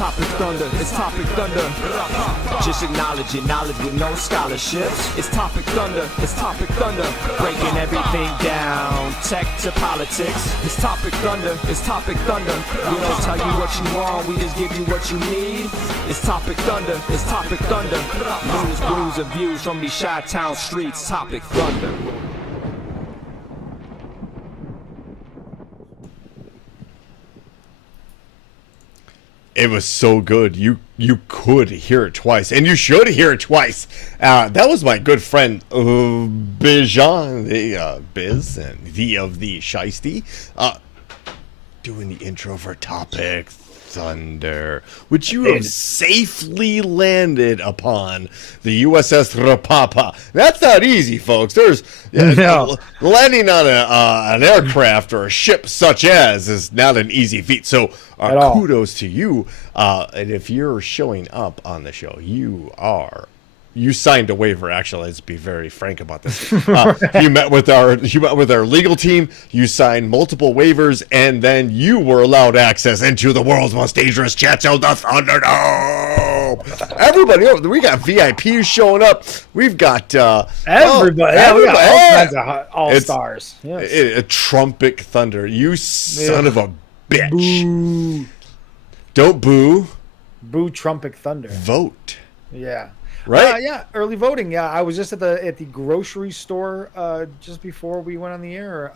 Topic Thunder, it's Topic Thunder. Just acknowledge it, knowledge with no scholarships. It's Topic Thunder, it's Topic Thunder. Breaking everything down, tech to politics. It's Topic Thunder, it's Topic Thunder. We don't tell you what you want, we just give you what you need. It's Topic Thunder, it's Topic Thunder. News, brews, and views from these Chi-Town streets. Topic Thunder. It was so good. You could hear it twice, and you should hear it twice. That was my good friend Bijan, the Biz and the of the Shiesty, doing the intro for Topic Thunder, which you have safely landed upon the USS Rapapa. That's not easy, folks. There's landing on an aircraft or a ship such as is not an easy feat. So kudos to you. And if you're showing up on the show, you signed a waiver. Actually, let's be very frank about this. You met with our legal team. You signed multiple waivers, and then you were allowed access into the world's most dangerous chat show, the Thunderdome. Everybody, we got VIPs showing up. We've got everybody. We got all kinds of all stars. A trumpet thunder. You son of a bitch! Boo. Don't boo. Boo trumpet thunder. Vote. Yeah. Right? Yeah, early voting. Yeah, I was just at the grocery store just before we went on the air,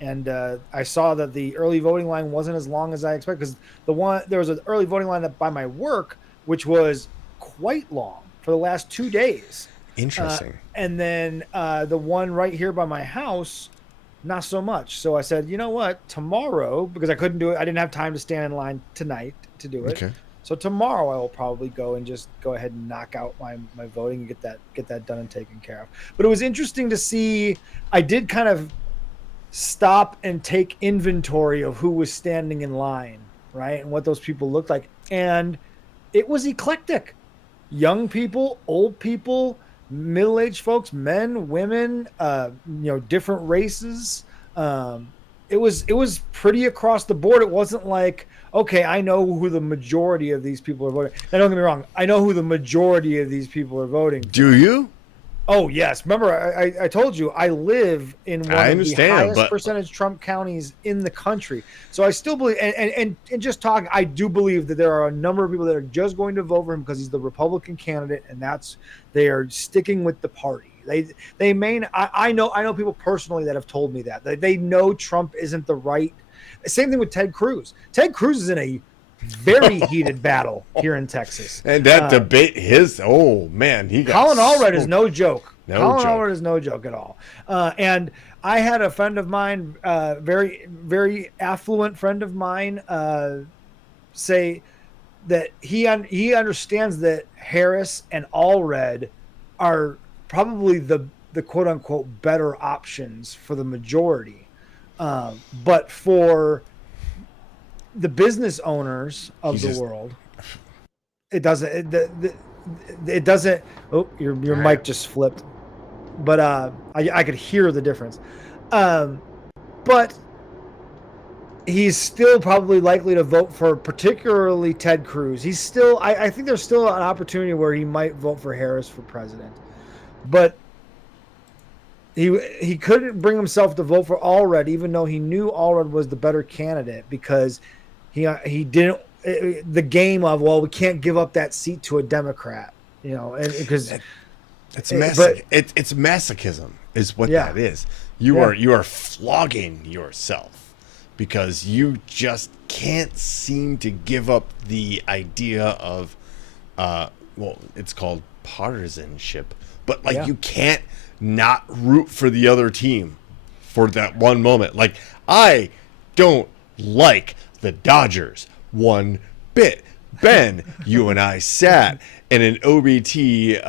and I saw that the early voting line wasn't as long as I expected, because there was an early voting line by my work, which was quite long for the last 2 days. Interesting. And then the one right here by my house, not so much. So I said, you know what, tomorrow, because I couldn't do it, I didn't have time to stand in line tonight to do it. Okay. So tomorrow I will probably go and just go ahead and knock out my voting and get that done and taken care of. But it was interesting to see. I did kind of stop and take inventory of who was standing in line, right, and what those people looked like. And it was eclectic. Young people, old people, middle-aged folks, men, women, different races. It was pretty across the board. It wasn't like, okay, I know who the majority of these people are voting. Now, don't get me wrong. I know who the majority of these people are voting for. Do you? Oh, yes. Remember, I told you, I live in one of the highest percentage Trump counties in the country. So I still believe, and just talking, I do believe that there are a number of people that are just going to vote for him because he's the Republican candidate, and they are sticking with the party. They may. I know people personally that have told me that they know Trump isn't the right. Same thing with Ted Cruz. Ted Cruz is in a very heated battle here in Texas. And that debate, he got Colin Allred is no joke. Colin Allred is no joke at all. And I had a friend of mine, very, very affluent friend of mine, say that he understands that Harris and Allred are probably the quote unquote better options for the majority. But for the business owners of the world, it doesn't. It doesn't. Oh, your mic just flipped. But I could hear the difference. But he's still probably likely to vote for particularly Ted Cruz. He's still. I think there's still an opportunity where he might vote for Harris for president, but. He couldn't bring himself to vote for Allred, even though he knew Allred was the better candidate, because he didn't the game of, well, we can't give up that seat to a Democrat, and because it's masochism is what that is. You are flogging yourself because you just can't seem to give up the idea of it's called partisanship, but you can't not root for the other team for that one moment. Like, I don't like the Dodgers one bit. Ben, you and I sat in an OBT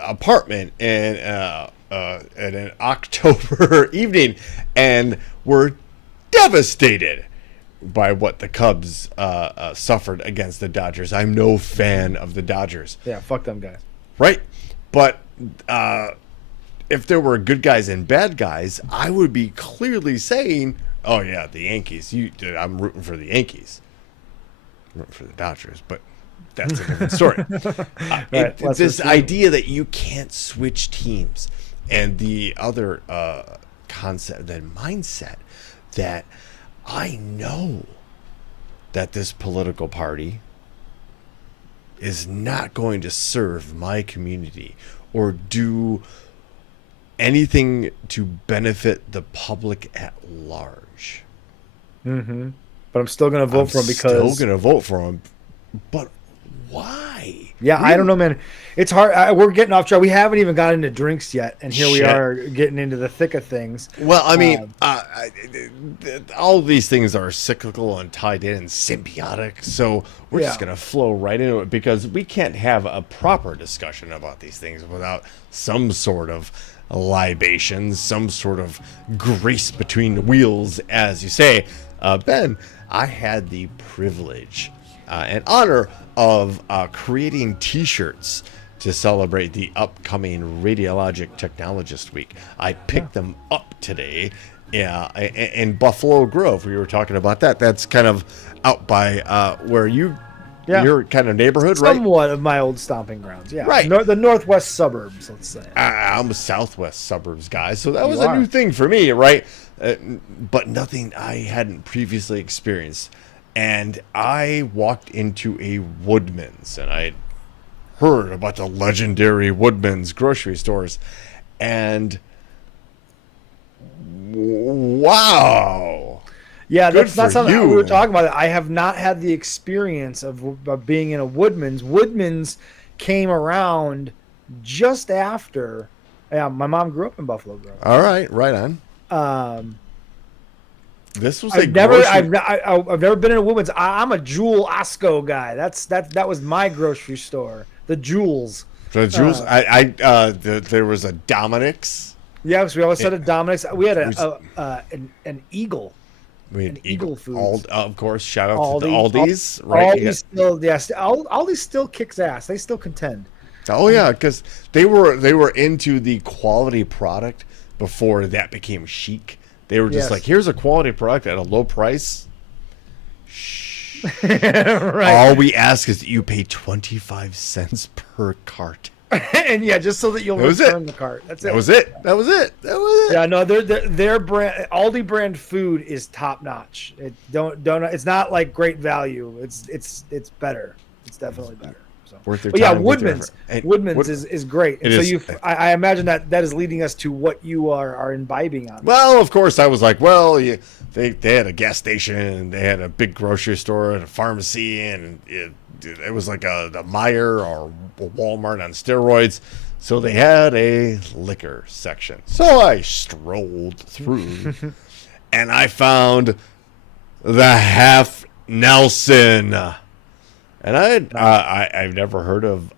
apartment in an October evening and were devastated by what the Cubs suffered against the Dodgers. I'm no fan of the Dodgers. Yeah, fuck them guys. Right? But if there were good guys and bad guys, I would be clearly saying, oh, yeah, the Yankees. I'm rooting for the Yankees. root for the Dodgers, but that's a different story. This idea that you can't switch teams, and the other concept, that mindset that I know that this political party is not going to serve my community or do anything to benefit the public at large. Mm-hmm. But I'm still going to vote for him because... still going to vote for him. But why? Yeah, really? I don't know, man. It's hard. We're getting off track. We haven't even got into drinks yet, and here we are getting into the thick of things. Well, I mean, all of these things are cyclical and tied in and symbiotic, so we're just going to flow right into it because we can't have a proper discussion about these things without some sort of libations, some sort of grease between the wheels, as you say. Ben, I had the privilege and honor of creating T-shirts to celebrate the upcoming Radiologic Technologist Week. I picked them up today in Buffalo Grove. We were talking about that. That's kind of out by where your kind of neighborhood, right? Somewhat of my old stomping grounds, yeah. Right. The northwest suburbs, let's say. I'm a southwest suburbs guy, so that was a new thing for me, right? But nothing I hadn't previously experienced. And I walked into a Woodman's, and I heard about the legendary Woodman's grocery stores, and wow. Yeah, that's not something we were talking about. I have not had the experience of being in a Woodman's. Woodman's came around just after. Yeah, my mom grew up in Buffalo Grove. All right, right on. This was I've never been in a Woodman's. I'm a Jewel Osco guy. That was my grocery store. The Jewels. The Jewels. There was a Dominic's. Yeah, because we always said a Dominic's. We had an Eagle. We had Eagle Foods. Of course, shout out to the Aldi's. Right? Aldi's still kicks ass. They still contend. Oh yeah, because they were into the quality product before that became chic. They were just like, here's a quality product at a low price. Shh. Right. All we ask is that you pay 25 cents per cart. And just so that you'll return the cart. That was it. Yeah, no, their brand, Aldi brand food is top notch. It's not like great value. It's better. It's definitely better. Worth their time. Yeah, Woodman's is great. And I imagine that is leading us to what you are imbibing on. Well, of course, I was like, they had a gas station, they had a big grocery store and a pharmacy, and it was like a Meijer or a Walmart on steroids. So they had a liquor section. So I strolled through, and I found the Half Nelson. And I've never heard of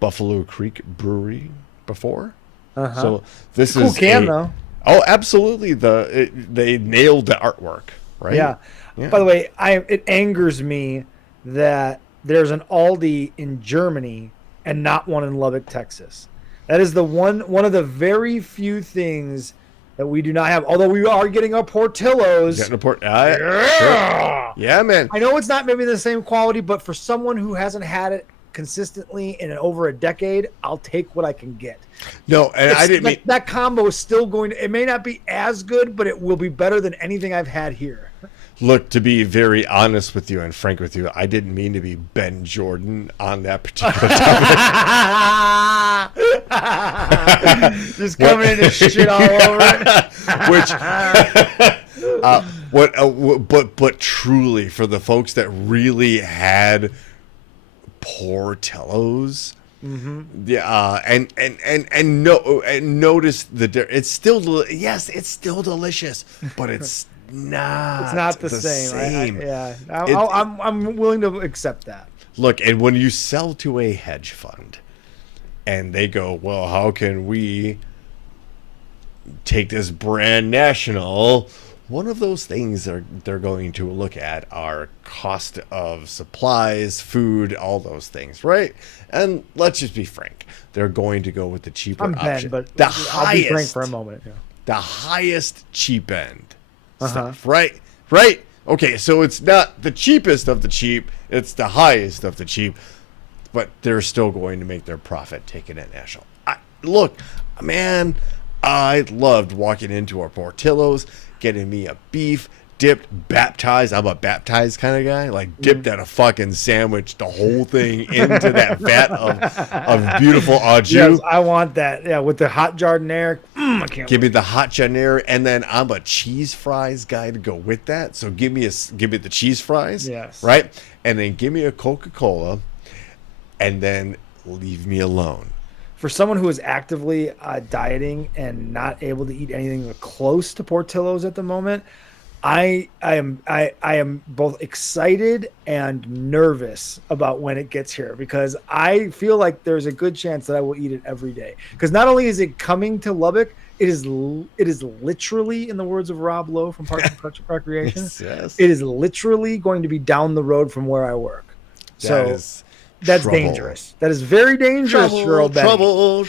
Buffalo Creek Brewery before. Uh-huh. So this is cool can though. Oh, absolutely! They nailed the artwork, right? Yeah. By the way, it angers me that there's an Aldi in Germany and not one in Lubbock, Texas. That is one of the very few things that we do not have. Although we are getting our Portillos. Sure. Yeah, man. I know it's not maybe the same quality, but for someone who hasn't had it consistently in over a decade, I'll take what I can get. No, and I didn't mean that combo is still going to. It may not be as good, but it will be better than anything I've had here. Look, to be very honest with you and frank with you, I didn't mean to be Ben Jordan on that particular topic. Just coming in and shit all over it. But truly, for the folks that really had Portillos, and notice it's still it's still delicious, but it's not the same. I'm willing to accept that. Look, and when you sell to a hedge fund and they go, well, how can we take this brand national? One of those things they're going to look at are cost of supplies, food, all those things, right? And let's just be frank, they're going to go with the cheaper option. Ben, but I'll be frank for a moment. Yeah. The highest cheap end stuff, right? Okay, so it's not the cheapest of the cheap. It's the highest of the cheap. But they're still going to make their profit taking it national. Look, man, I loved walking into our Portillo's, getting me a beef, dipped, baptized. I'm a baptized kind of guy. Like, dipped at a fucking sandwich, the whole thing into that vat of beautiful au jus. Yes, I want that. Yeah, with the hot jardiniere. I can't Give me wait. the hot jardiniere, and then I'm a cheese fries guy to go with that. So give me the cheese fries, Yes. right? And then give me a Coca-Cola, and then leave me alone. For someone who is actively dieting and not able to eat anything close to Portillo's at the moment, I am both excited and nervous about when it gets here, because I feel like there's a good chance that I will eat it every day. Because not only is it coming to Lubbock, it is literally, in the words of Rob Lowe from Parks and Recreation, Yes. it is literally going to be down the road from where I work. That's That's trouble. dangerous. That is very dangerous, girl. Trouble.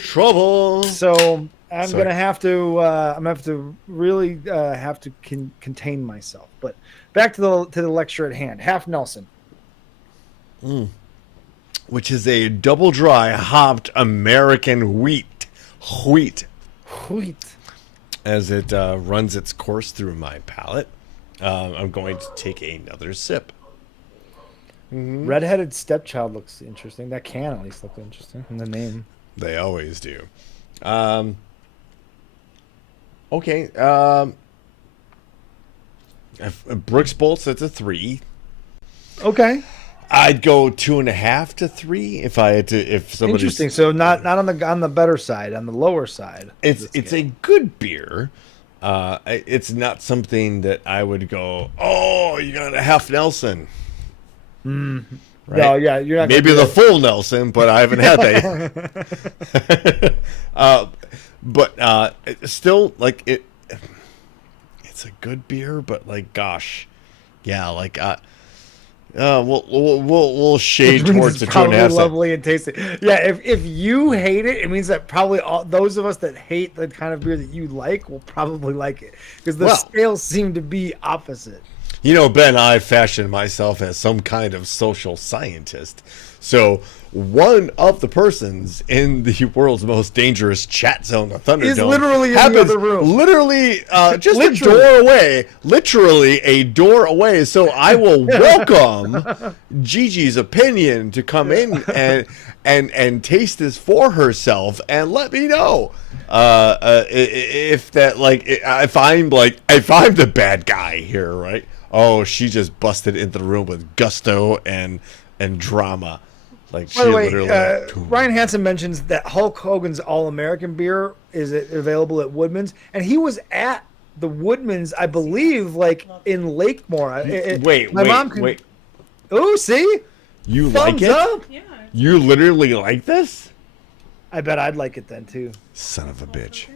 So I'm Sorry. gonna have to. I'm gonna have to really have to contain myself. But back to the lecture at hand. Half Nelson. Which is a double dry hopped American wheat, Wheat. as it runs its course through my palate. I'm going to take another sip. Redheaded stepchild looks interesting. That can at least look interesting in the name. They always do. Okay. Brooks Bolts, that's a 3. Okay. I'd go 2.5 to 3 if I had to. If somebody Interesting. So not on the better side, on the lower side. It's a good beer. It's not something that I would go, oh, you got a half Nelson. Right? No, yeah, you're not. Maybe gonna the do full Nelson, but I haven't had that yet. But still, like it's a good beer. But like, gosh, yeah, like we'll shade towards the It's probably 2.5. lovely and tasty. Yeah, if you hate it, it means that probably all those of us that hate the kind of beer that you like will probably like it, because the Well. scales seem to be opposite. You know, Ben, I fashioned myself as some kind of social scientist. So one of the persons in the world's most dangerous chat zone, the Thunderdome, Is literally in the happens other room. Literally, just Literally. a door away. Literally a door away. So I will welcome Gigi's opinion to come in and taste this for herself and let me know if that, like, if I'm the bad guy here, right? Oh, she just busted into the room with gusto and drama. Like, she By the way, literally. Ryan Hansen mentions that Hulk Hogan's All-American beer is available at Woodman's, and he was at the Woodman's, I believe, like in Lakemore. Wait. Oh, see, You thumbs like it? up. Yeah. You literally like this? I bet I'd like it then too. Son of a bitch.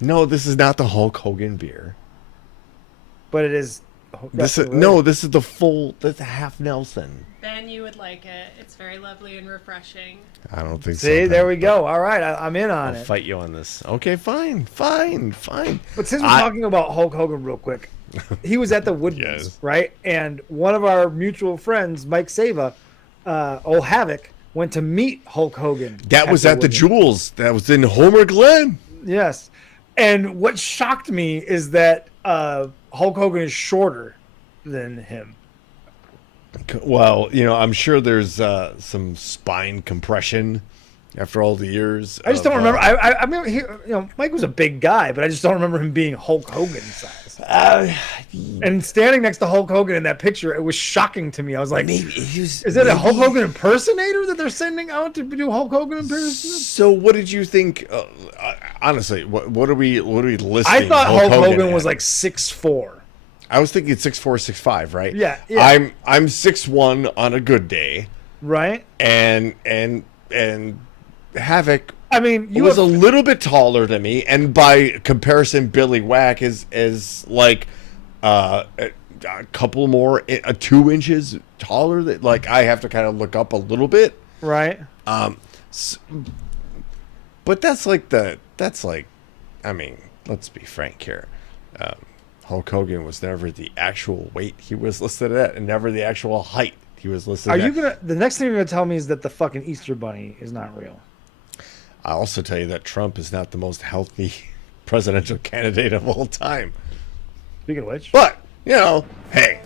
No, this is not the Hulk Hogan beer. But it is. This is the full. That's a half Nelson. Ben, you would like it. It's very lovely and refreshing. I don't think so. See, Ben, there we but go. All right, I'm in on I'll it. fight you on this. Okay, fine. But since we're I- talking about Hulk Hogan real quick, he was at the Woodman's, Yes. right? And one of our mutual friends, Mike Seva, old Havoc, went to meet Hulk Hogan. That was at the Woodman's. Jewels. That was in Homer Glen. Yes. And what shocked me is that Hulk Hogan is shorter than him. Well, you know, I'm sure there's some spine compression after all the years. I just don't remember. I remember, Mike was a big guy, but I just don't remember him being Hulk Hogan size. And standing next to Hulk Hogan in that picture, it was shocking to me. I was like, maybe he was. is it a Hulk Hogan impersonator that they're sending out to do Hulk Hogan impersonation? So, what did you think? Honestly, what are we listing? I thought Hulk Hogan was at? like 6'4". I was thinking 6'4", 6'5", right? Yeah. I'm 6'1" on a good day, Right? and Havoc I mean, you was have, a little bit taller than me, and by comparison, Billy Whack is like a couple more, 2 inches taller. That, like, I have to kind of look up a little bit. right? But that's like, I mean, let's be frank here. Hulk Hogan was never the actual weight he was listed at, and never the actual height he was listed Are at. you gonna? The next thing you're gonna tell me is that the fucking Easter Bunny is not real. I'll also tell you that Trump is not the most healthy presidential candidate of all time. Speaking of which, But, hey,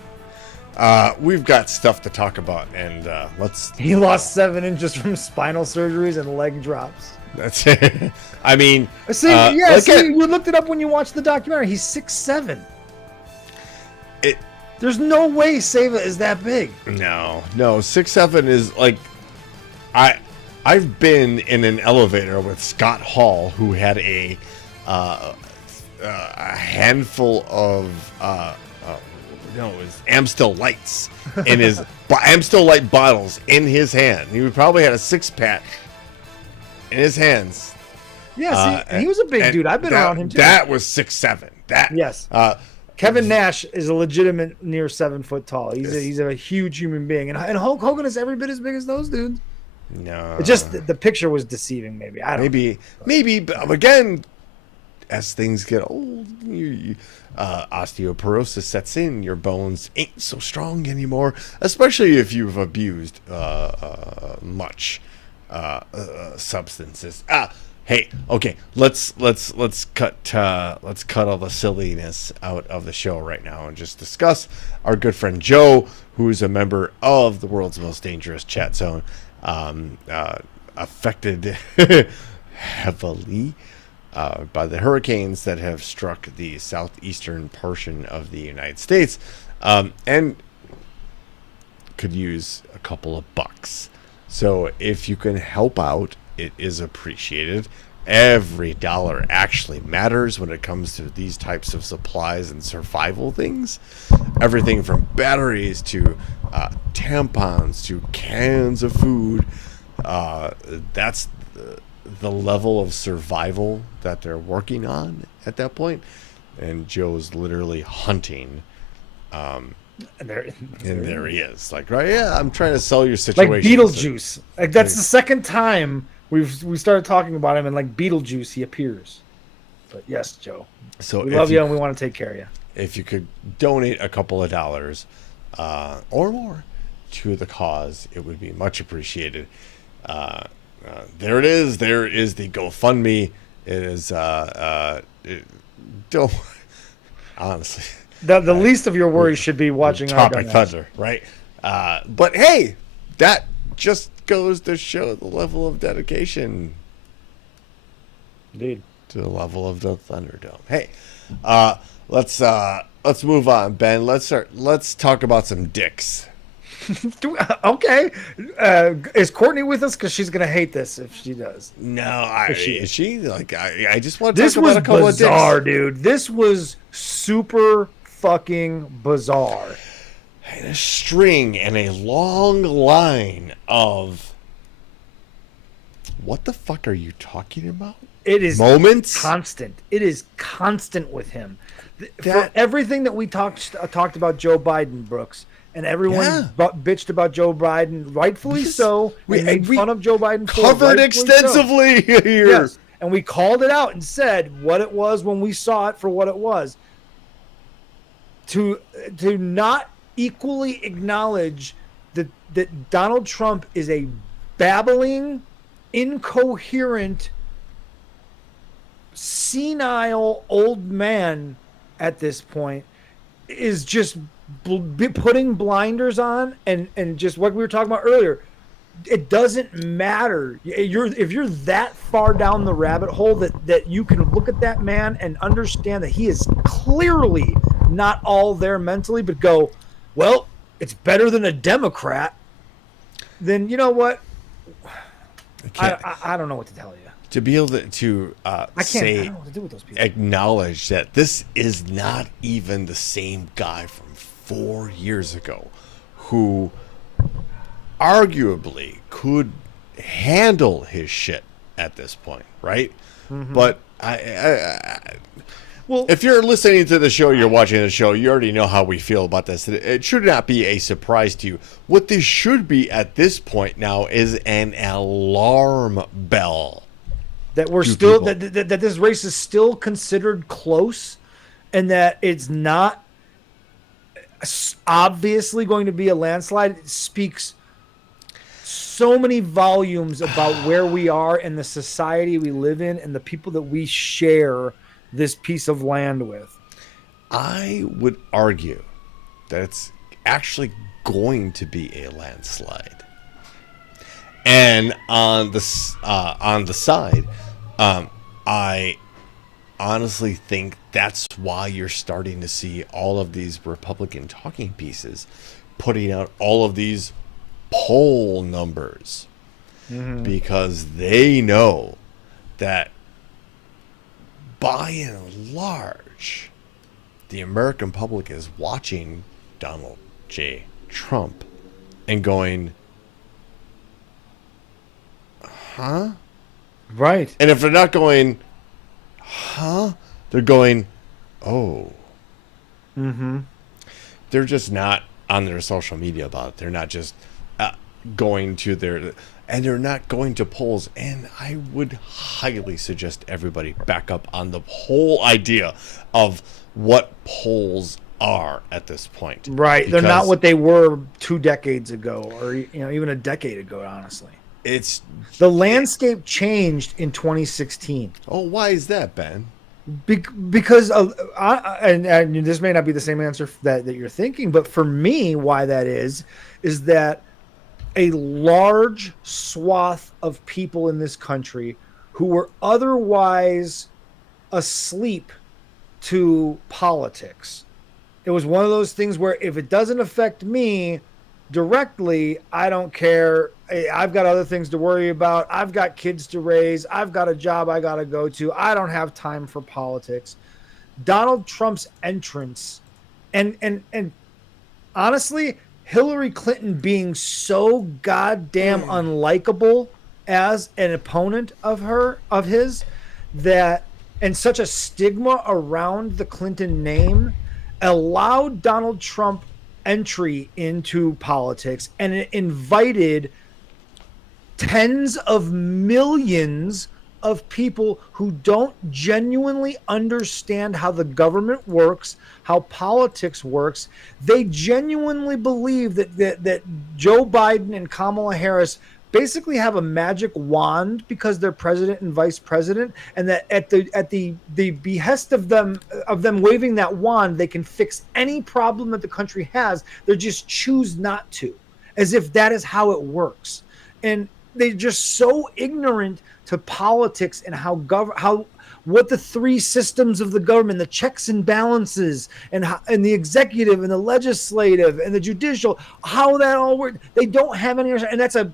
we've got stuff to talk about, and let's... he lost 7 inches from spinal surgeries and leg drops. That's it. I mean... See, you looked it up when you watched the documentary. He's 6'7". There's no way Seva is that big. No, 6'7" is like... I've been in an elevator with Scott Hall, who had a handful of it was Amstel Lights in his Amstel Light bottles in his hand. He probably had a 6-pack in his hands. Yeah, and he was a big dude. I've been around him too. That was 6'7". That yes. Kevin Nash is a legitimate near 7 foot tall. He's a huge human being, and Hulk Hogan is every bit as big as those dudes. No, it just the picture was deceiving. Maybe I don't. Maybe, but again, as things get old, osteoporosis sets in. Your bones ain't so strong anymore, especially if you've abused much substances. Hey, okay, let's cut all the silliness out of the show right now and just discuss our good friend Joe, who is a member of the world's most dangerous chat zone, affected heavily by the hurricanes that have struck the southeastern portion of the United States, and could use a couple of bucks. So if you can help out, it is appreciated. Every dollar actually matters when it comes to these types of supplies and survival things. Everything from batteries to tampons to cans of food. That's the level of survival that they're working on at that point. And Joe's literally hunting. And there he is. Like, right, yeah, I'm trying to sell your situation. Like Beetlejuice. Like that's the second time we started talking about him, and like Beetlejuice, he appears. But yes, Joe. So we love you and we want to take care of you. If you could donate a couple of dollars or more to the cause, it would be much appreciated. There it is. There is the GoFundMe. It is. Don't honestly. The least of your worries should be watching our Topic Thunder, right? But hey, that just goes to show the level of dedication. Indeed. To the level of the Thunderdome. Hey, let's move on, Ben. Let's talk about some dicks. Okay. Is Courtney with us? Because she's gonna hate this if she does. No, is she? Like, I just want to talk about a couple of dicks. This was bizarre, dude. This was super fucking bizarre. And a string and a long line of what the fuck are you talking about? It is moments constant. It is constant with him. For everything that we talked about Joe Biden, Brooks, and everyone bitched about Joe Biden, rightfully so. We made fun of Joe Biden. Covered extensively here. Yes, and we called it out and said what it was when we saw it for what it was. To not equally acknowledge that Donald Trump is a babbling, incoherent, senile old man at this point is just putting blinders on and just what we were talking about earlier. It doesn't matter. If you're that far down the rabbit hole that you can look at that man and understand that he is clearly not all there mentally, but go, well, it's better than a Democrat, then you know what? I don't know what to tell you. To be able to I don't know what to do with those people. Acknowledge that this is not even the same guy from 4 years ago who arguably could handle his shit at this point, right? Mm-hmm. But well, if you're listening to the show, you're watching the show, you already know how we feel about this. It should not be a surprise to you. What this should be at this point now is an alarm bell. That we're still that this race is still considered close, and that it's not obviously going to be a landslide, it speaks so many volumes about where we are and the society we live in and the people that we share this piece of land with. I would argue that it's actually going to be a landslide. And on the side, I honestly think that's why you're starting to see all of these Republican talking pieces putting out all of these poll numbers, because they know that by and large, the American public is watching Donald J. Trump and going, huh? Right. And if they're not going, huh? They're going, oh. Mm-hmm. They're just not on their social media about it. They're not just going to and they're not going to polls. And I would highly suggest everybody back up on the whole idea of what polls are at this point. Right. They're not what they were 2 decades ago, or even a decade ago, honestly. It's the landscape changed in 2016. Oh, why is that, Ben? Because and this may not be the same answer that you're thinking, but for me, why that is that a large swath of people in this country who were otherwise asleep to politics. It was one of those things where if it doesn't affect me directly, I don't care. I've got other things to worry about. I've got kids to raise. I've got a job I got to go to. I don't have time for politics. Donald Trump's entrance and honestly, Hillary Clinton being so goddamn unlikable as an opponent of his, that, and such a stigma around the Clinton name, allowed Donald Trump entry into politics, and it invited tens of millions of people who don't genuinely understand how the government works, how politics works. They genuinely believe that Joe Biden and Kamala Harris basically have a magic wand because they're president and vice president, and that at the behest of them waving that wand, they can fix any problem that the country has. They just choose not to, as if that is how it works. And they're just so ignorant to politics and what the three systems of the government, the checks and balances, and the executive and the legislative and the judicial, how that all works. They don't have any, and that's a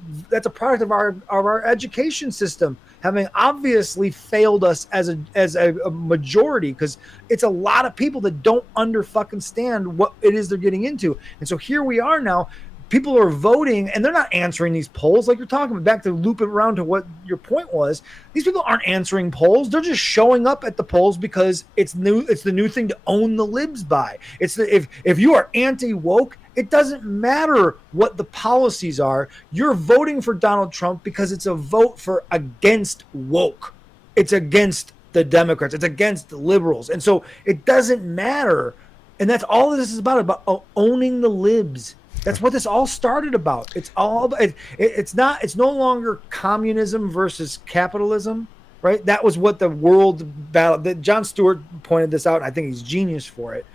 product of our education system having obviously failed us as a majority, because it's a lot of people that don't fucking stand what it is they're getting into. And so here we are now. People are voting and they're not answering these polls like you're talking about. Back to loop it around to what your point was. These people aren't answering polls. They're just showing up at the polls because it's new. It's the new thing to own the libs by. If you are anti-woke, it doesn't matter what the policies are. You're voting for Donald Trump because it's a vote for against woke. It's against the Democrats. It's against the liberals. And so it doesn't matter. And that's all this is about owning the libs. That's what this all started about. It's no longer communism versus capitalism, right? That was what the world battle, that Jon Stewart pointed this out, and I think he's genius for it.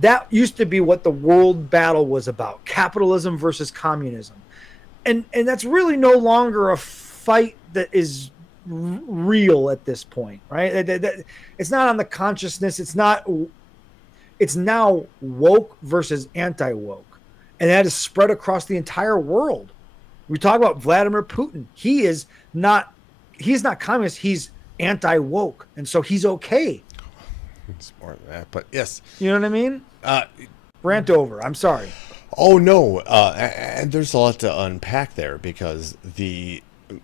That used to be what the world battle was about, capitalism versus communism. And that's really no longer a fight that is real at this point, right? It's not on the consciousness. It's now woke versus anti-woke. And that is spread across the entire world. We talk about Vladimir Putin. He's not communist. He's anti-woke. And so he's okay. It's more than that, but yes. You know what I mean? Rant over. I'm sorry. Oh, no. And there's a lot to unpack there, because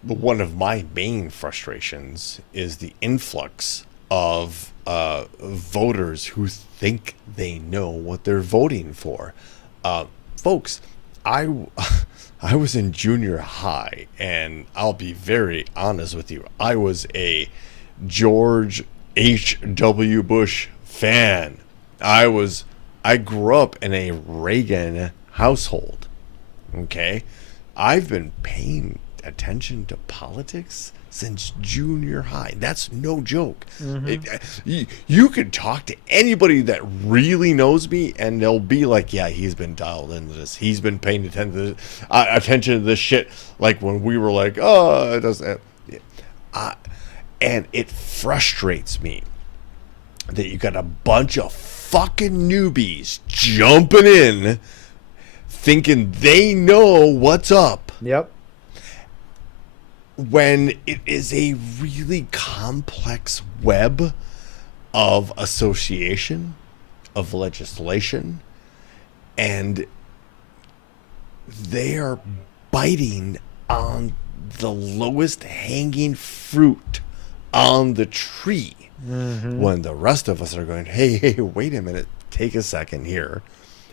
one of my main frustrations is the influx of voters who think they know what they're voting for. Folks, I was in junior high, and I'll be very honest with you. I was a George H.W. Bush fan I grew up in a Reagan household. Okay, I've been paying attention to politics since junior high. That's no joke. You could talk to anybody that really knows me, and they'll be like, "Yeah, he's been dialed into this. He's been paying attention to this shit." Like when we were like, "Oh, it doesn't." And it frustrates me that you got a bunch of fucking newbies jumping in, thinking they know what's up. Yep. When it is a really complex web of association, of legislation, and they are biting on the lowest hanging fruit on the tree, when the rest of us are going, hey, wait a minute, take a second here.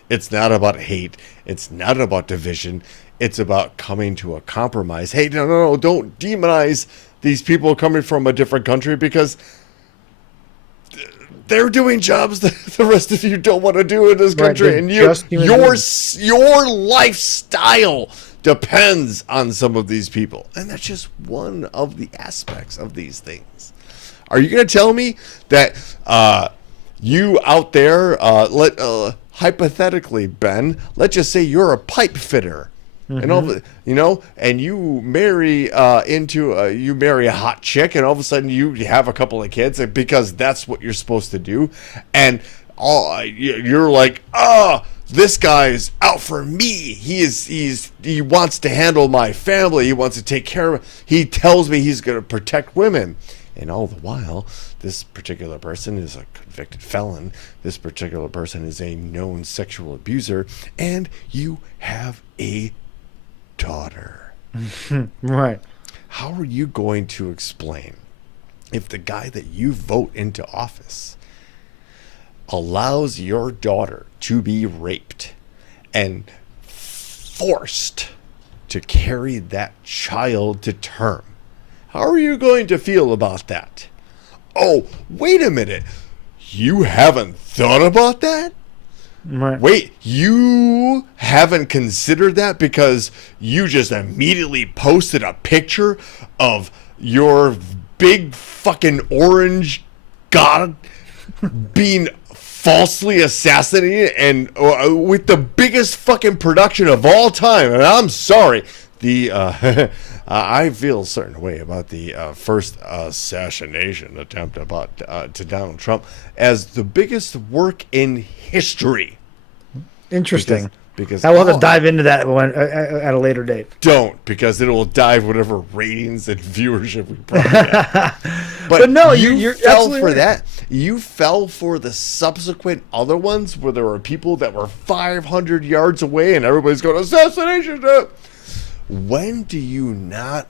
It's not about hate. It's not about division. It's about coming to a compromise. Hey, no, don't demonize these people coming from a different country, because they're doing jobs that the rest of you don't want to do in this country. Right, and your lifestyle depends on some of these people. And that's just one of the aspects of these things. Are you going to tell me that you out there, hypothetically, Ben, let's just say you're a pipe fitter, and and you marry you marry a hot chick, and all of a sudden you have a couple of kids because that's what you're supposed to do, and you're like, this guy's out for me. He wants to handle my family. He wants to take care of. He tells me he's going to protect women. And all the while, this particular person is a convicted felon. This particular person is a known sexual abuser. And you have a daughter. Right. How are you going to explain if the guy that you vote into office allows your daughter to be raped and forced to carry that child to term? How are you going to feel about that? Oh, wait a minute. You haven't thought about that? Right. Wait, you haven't considered that because you just immediately posted a picture of your big fucking orange god being falsely assassinated, and with the biggest fucking production of all time. And I'm sorry, I feel a certain way about the first assassination attempt to Donald Trump as the biggest work in history. Interesting. Because I will have to dive into that one at a later date. Don't, because it will dive whatever ratings and viewership we probably have. But no, you you're fell absolutely for right. that. You fell for the subsequent other ones where there were people that were 500 yards away and everybody's going, assassination. When do you not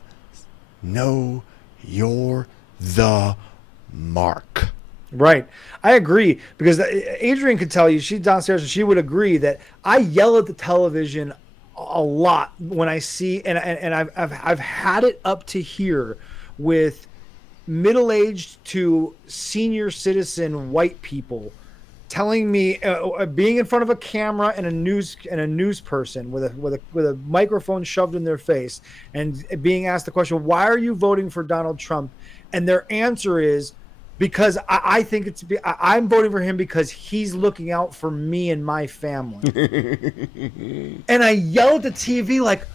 know you're the mark? Right. I agree, because Adrienne could tell you, she's downstairs, and she would agree that I yell at the television a lot when I see, and I've had it up to here with middle-aged to senior citizen white people telling me, being in front of a camera and a news person with a microphone shoved in their face and being asked the question, why are you voting for Donald Trump? And their answer is, because I think I'm voting for him because he's looking out for me and my family. And I yell at the TV like,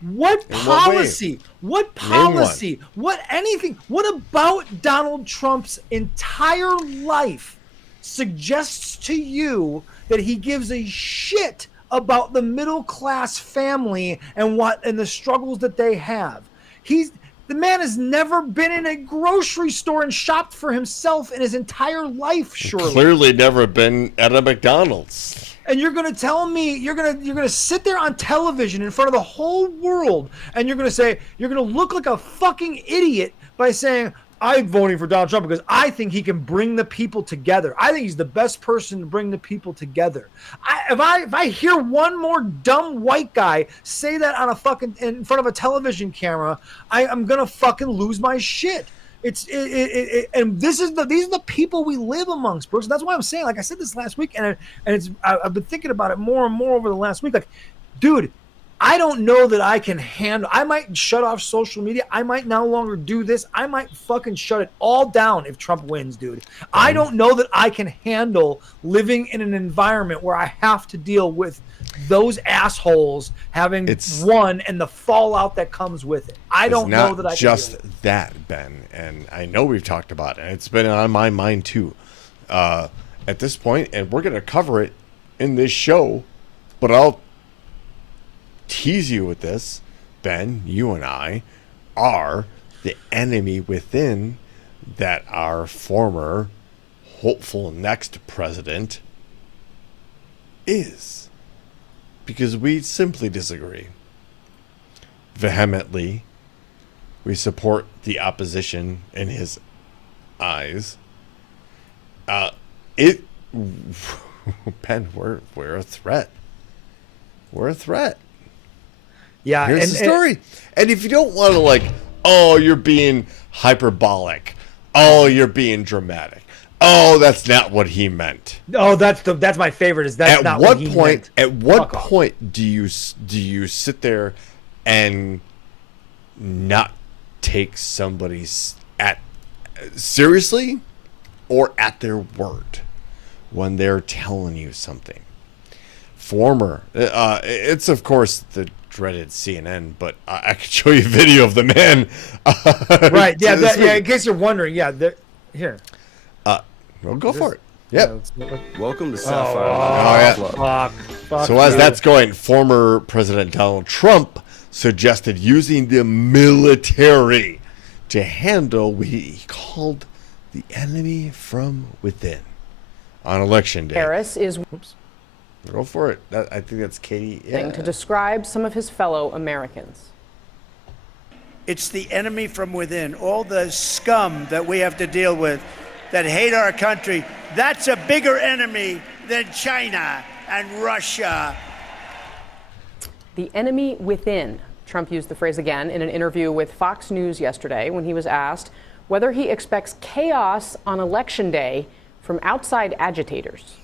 what policy? What policy? What anything? What about Donald Trump's entire life suggests to you that he gives a shit about the middle class family and the struggles that they have? The man has never been in a grocery store and shopped for himself in his entire life, surely. Clearly never been at a McDonald's. And you're going to tell me you're going to sit there on television in front of the whole world, and you're going to say you're going to look like a fucking idiot by saying, I'm voting for Donald Trump because I think he can bring the people together. I think he's the best person to bring the people together. If I hear one more dumb white guy say that on in front of a television camera, I'm gonna fucking lose my shit, And these are the people we live amongst, Brooks. That's why I'm saying, like I said this last week, I've been thinking about it more and more over the last week. Like, dude, I don't know that I can handle. I might shut off social media. I might no longer do this. I might fucking shut it all down if Trump wins, dude. I don't know that I can handle living in an environment where I have to deal with those assholes having won and the fallout that comes with it. I don't know that I can just that, Ben, and I know we've talked about it. And it's been on my mind too. At this point, and we're gonna cover it in this show, but I'll tease you with this, Ben. You and I are the enemy within that our former hopeful next president is, because we simply disagree vehemently. We support the opposition in his eyes. Ben, we're a threat. We're a threat. Yeah, here's the story. And if you don't want to, like, oh, you're being hyperbolic, oh, you're being dramatic, oh, that's not what he meant. Oh, that's my favorite. Is that's not what he meant. At what point do you sit there and not take somebody's seriously or at their word when they're telling you something? It's of course the dreaded CNN, but I could show you a video of the man. Right? Yeah. In case you're wondering, here. Well, go for it. Yep. Welcome to Sapphire. Fuck so as that's going, former President Donald Trump suggested using the military to handle what he called the enemy from within on election day. Harris is Go for it. I think that's Katie. Yeah. to describe some of his fellow Americans. It's the enemy from within, all the scum that we have to deal with that hate our country. That's a bigger enemy than China and Russia. The enemy within. Trump used the phrase again in an interview with Fox News yesterday when he was asked whether he expects chaos on Election Day from outside agitators.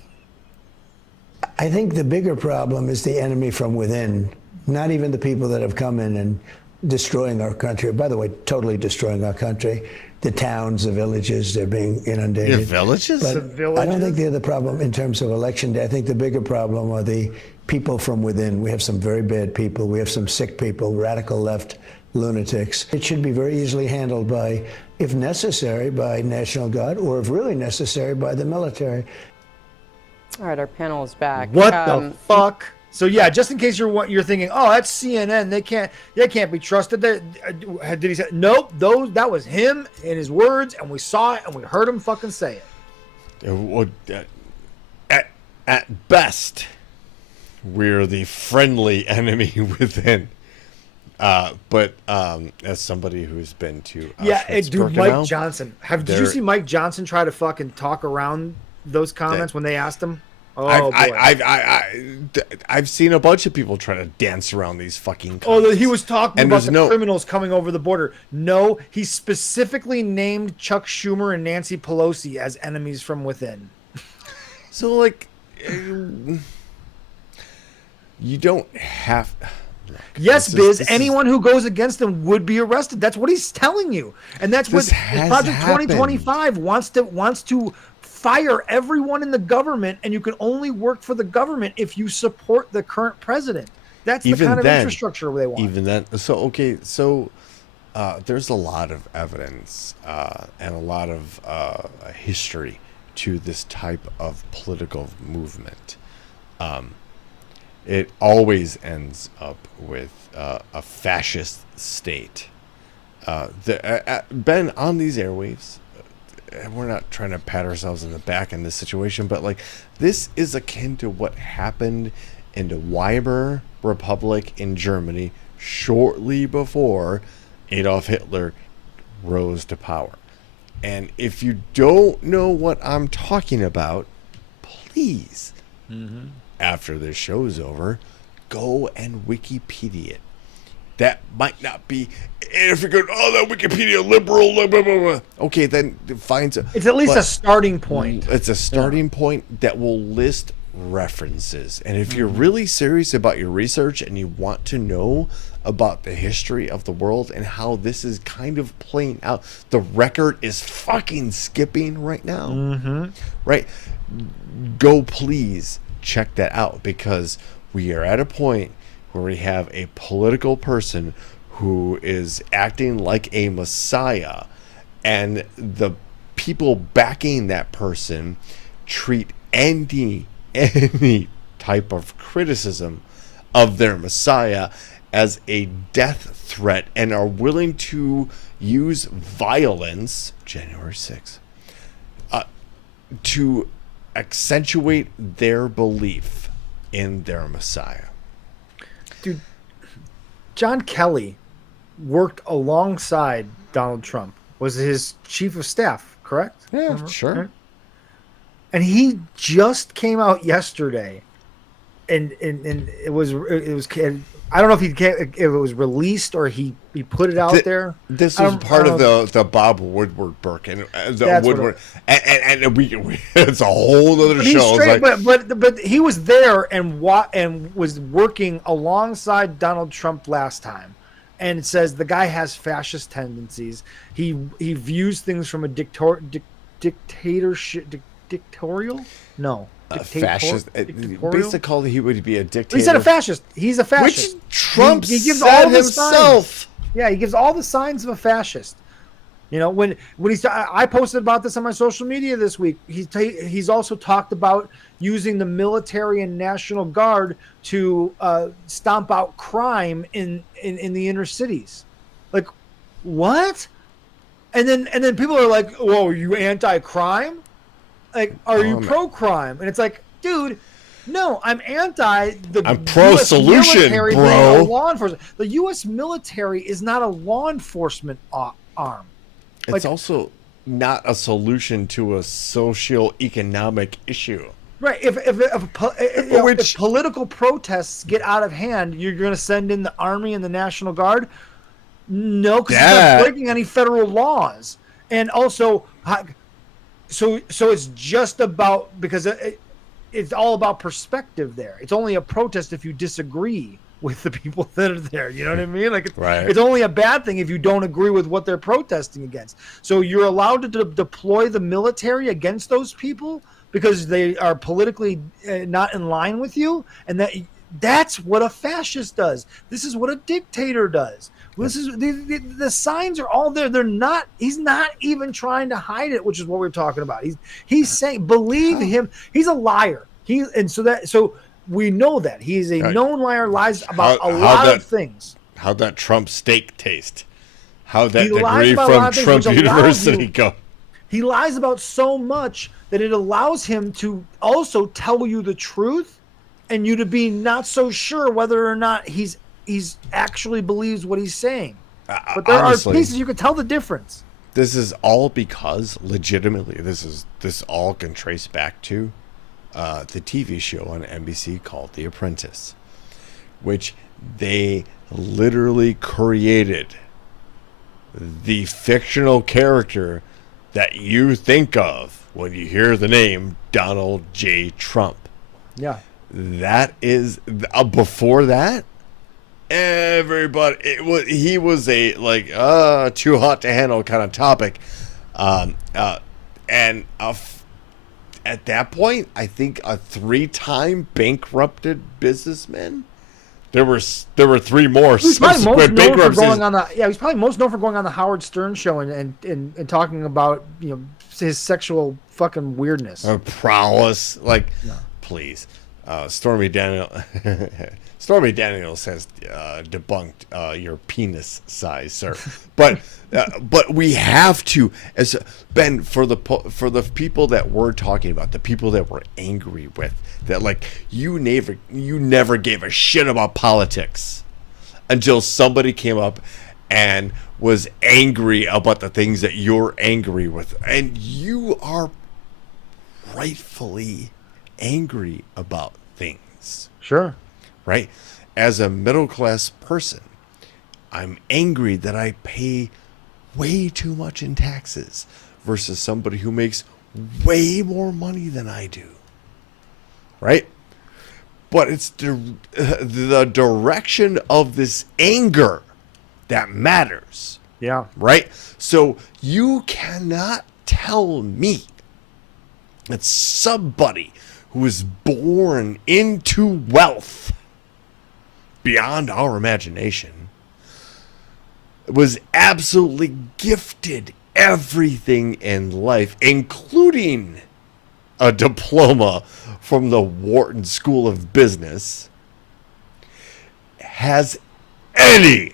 I think the bigger problem is the enemy from within, not even the people that have come in and destroying our country. By the way, totally destroying our country. The towns, the villages, they're being inundated. The villages? But I don't think they're the problem in terms of election day. I think the bigger problem are the people from within. We have some very bad people. We have some sick people, radical left lunatics. It should be very easily handled by, if necessary, by National Guard, or if really necessary, by the military. All right, our panel is back. What the fuck? So yeah, just in case you're thinking, oh, that's CNN. They can't be trusted. Did he say nope? That was him and his words, and we saw it and we heard him fucking say it. At best, we're the friendly enemy within. But as somebody who's been to dude, Mike Johnson. Did you see Mike Johnson try to fucking talk around those comments when they asked him? Oh, I've seen a bunch of people try to dance around these fucking comments. Oh, he was talking about the criminals coming over the border. No, he specifically named Chuck Schumer and Nancy Pelosi as enemies from within. So, like, you don't have... Yes, Biz, anyone who goes against them would be arrested. That's what he's telling you. And that's what Project 2025 wants to fire everyone in the government, and you can only work for the government if you support the current president. That's the kind of infrastructure they want. Even then, there's a lot of evidence and a lot of history to this type of political movement. It always ends up with a fascist state. Ben, on these airwaves, we're not trying to pat ourselves in the back in this situation, but like this is akin to what happened in the Weimar Republic in Germany shortly before Adolf Hitler rose to power. And if you don't know what I'm talking about, please, after this show's over, go and Wikipedia it. that might not be. And if you're going, that Wikipedia liberal, blah, blah, blah, blah. Okay, then find some. It's at least a starting point. It's a starting point that will list references. And if you're really serious about your research and you want to know about the history of the world and how this is kind of playing out, the record is fucking skipping right now. Right? Go please check that out, because we are at a point where we have a political person who is acting like a messiah, and the people backing that person treat any type of criticism of their messiah as a death threat and are willing to use violence, January 6th, to accentuate their belief in their messiah. Dude, John Kelly worked alongside Donald Trump, was his chief of staff, correct? Yeah, sure. And he just came out yesterday, and it was I don't know if it was released or he put it out there. This was part of the Bob Woodward book, and the Woodward, and we it's a whole other show. But he was there and was working alongside Donald Trump last time, and it says the guy has fascist tendencies. He views things from a dictatorial. No. Fascist. Basically, he would be a dictator. He said a fascist. He's a fascist. Which Trump he gives said all the himself. Signs. Yeah, he gives all the signs of a fascist. You know, when I posted about this on my social media this week. He's also talked about using the military and National Guard to stomp out crime in the inner cities. Like, what? And then people are like, "Whoa, are you anti-crime? Like, are you pro-crime?" And it's like, dude, no, I'm I'm pro-solution, bro. Law enforcement. The U.S. military is not a law enforcement arm. It's also not a solution to a socio-economic issue. Right. If political protests get out of hand, you're going to send in the Army and the National Guard? No, because it's not breaking any federal laws. And also, so it's just about, because it's all about perspective there. It's only a protest if you disagree with the people that are there. You know what I mean? Like, it's only a bad thing if you don't agree with what they're protesting against. So you're allowed to deploy the military against those people because they are politically not in line with you, and that's what a fascist does. This is what a dictator does. This is the signs are all there. He's not even trying to hide it, which is what we're talking about. He's saying, believe him. He's a liar. So we know that he's a known liar. Lies about a lot of things. How'd that Trump steak taste? How'd that degree from Trump University go? He lies about so much that it allows him to also tell you the truth, and you to be not so sure whether or not he's actually believes what he's saying. But there honestly, are pieces you can tell the difference. This is all because legitimately this all can trace back to the TV show on NBC called The Apprentice, which they literally created the fictional character that you think of when you hear the name Donald J. Trump. Yeah. That is before that, everybody he was a too hot to handle kind of topic, and at that point, I think a 3-time bankrupted businessman. There were 3 more subsequent bankruptcies. He's probably most known for going on the Howard Stern show and talking about his sexual fucking weirdness, prowess. Please. Stormy Daniels has debunked your penis size, sir. But we have to, as Ben, for the people that we're talking about, the people that we're angry with, that you never gave a shit about politics until somebody came up and was angry about the things that you're angry with, and you are rightfully angry about things. Sure. Right? As a middle class person, I'm angry that I pay way too much in taxes versus somebody who makes way more money than I do. Right? But it's the direction of this anger that matters. Yeah. Right? So you cannot tell me that somebody who is born into wealth beyond our imagination was absolutely gifted everything in life, including a diploma from the Wharton School of Business, has any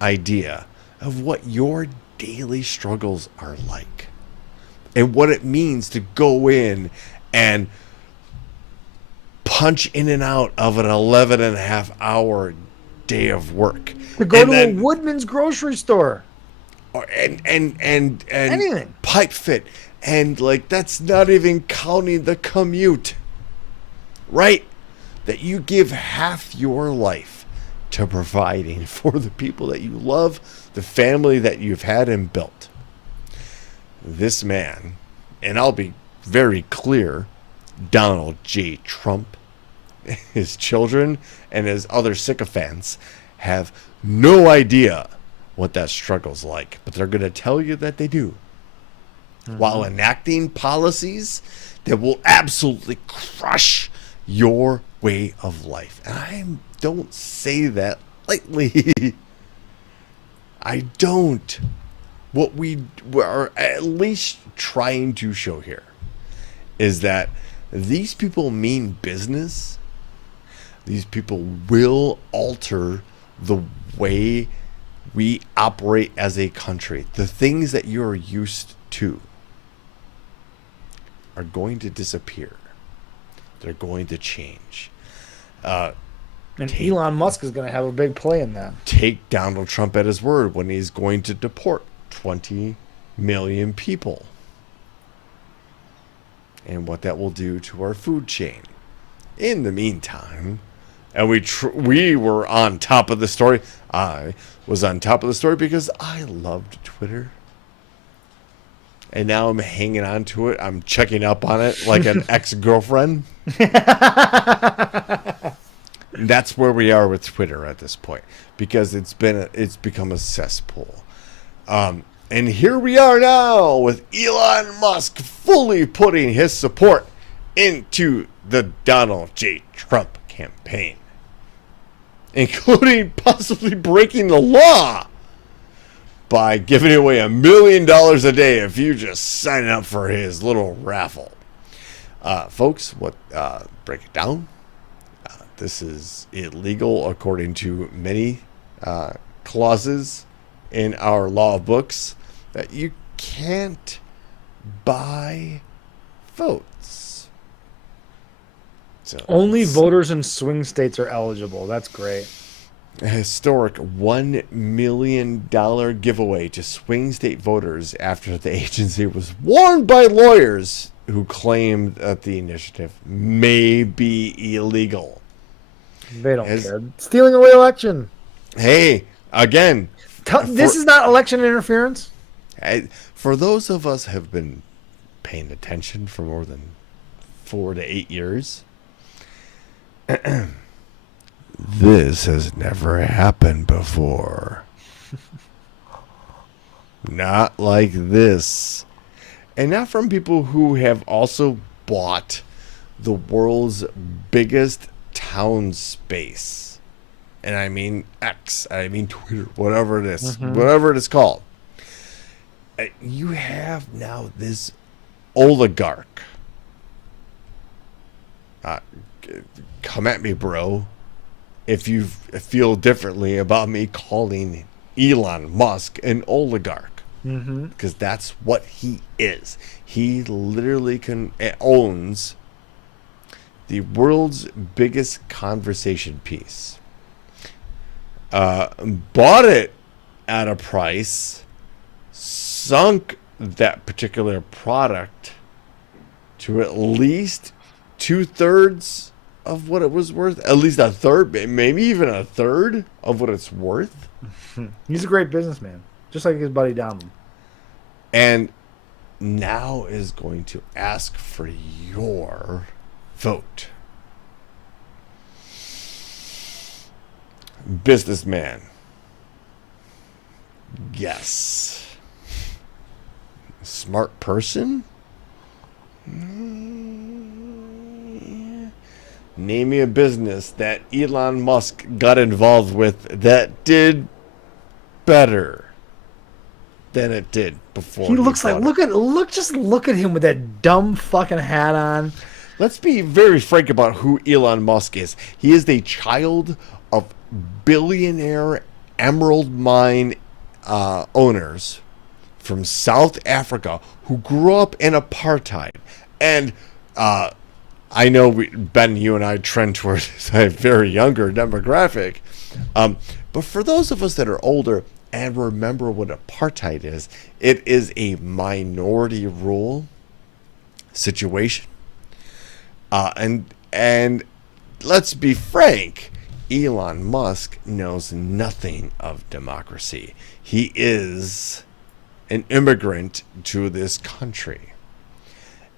idea of what your daily struggles are like and what it means to go in and punch in and out of an 11.5-hour day of work. To go to a Woodman's grocery store. And Anything. pipe fit. And like, that's not even counting the commute. Right? That you give half your life to providing for the people that you love, the family that you've had and built. This man, and I'll be very clear, Donald J. Trump, his children, and his other sycophants have no idea what that struggle's like, but they're going to tell you that they do. While enacting policies that will absolutely crush your way of life. And I don't say that lightly. I don't. What we are at least trying to show here is that these people mean business. These people will alter the way we operate as a country. The things that you're used to are going to disappear. They're going to change. And Elon Musk is going to have a big play in that. Take Donald Trump at his word when he's going to deport 20 million people. And what that will do to our food chain. In the meantime, and we were on top of the story. I was on top of the story because I loved Twitter. And now I'm hanging on to it. I'm checking up on it like an ex-girlfriend. That's where we are with Twitter at this point, because it's become a cesspool. And here we are now with Elon Musk fully putting his support into the Donald J. Trump campaign, including possibly breaking the law by giving away $1 million a day if you just sign up for his little raffle. Folks, break it down. This is illegal according to many clauses in our law books that you can't buy votes. So Only voters in swing states are eligible. That's great. A historic $1 million giveaway to swing state voters after the agency was warned by lawyers who claimed that the initiative may be illegal. They don't care. Stealing away election. Hey, again. This is not election interference. For those of us who have been paying attention for more than 4 to 8 years, this has never happened before. Not like this. And not from people who have also bought the world's biggest town space. And I mean X, I mean Twitter, whatever it is, whatever it is called. You have now this oligarch. Come at me, bro, if you feel differently about me calling Elon Musk an oligarch. Because that's what he is. He literally owns the world's biggest conversation piece. Bought it at a price, sunk that particular product to at least 2/3 of what it was worth. At least a third, maybe even a third of what it's worth. He's a great businessman, just like his buddy Donald. And now is going to ask for your vote. Businessman. Yes. Smart person? Name me a business that Elon Musk got involved with that did better than it did before. He looks like look at him with that dumb fucking hat on. Let's be very frank about who Elon Musk is. He is the child of billionaire emerald mine owners from South Africa who grew up in apartheid. And I know Ben, you and I trend towards a very younger demographic. But for those of us that are older and remember what apartheid is, it is a minority rule situation. And let's be frank, Elon Musk knows nothing of democracy. He is an immigrant to this country.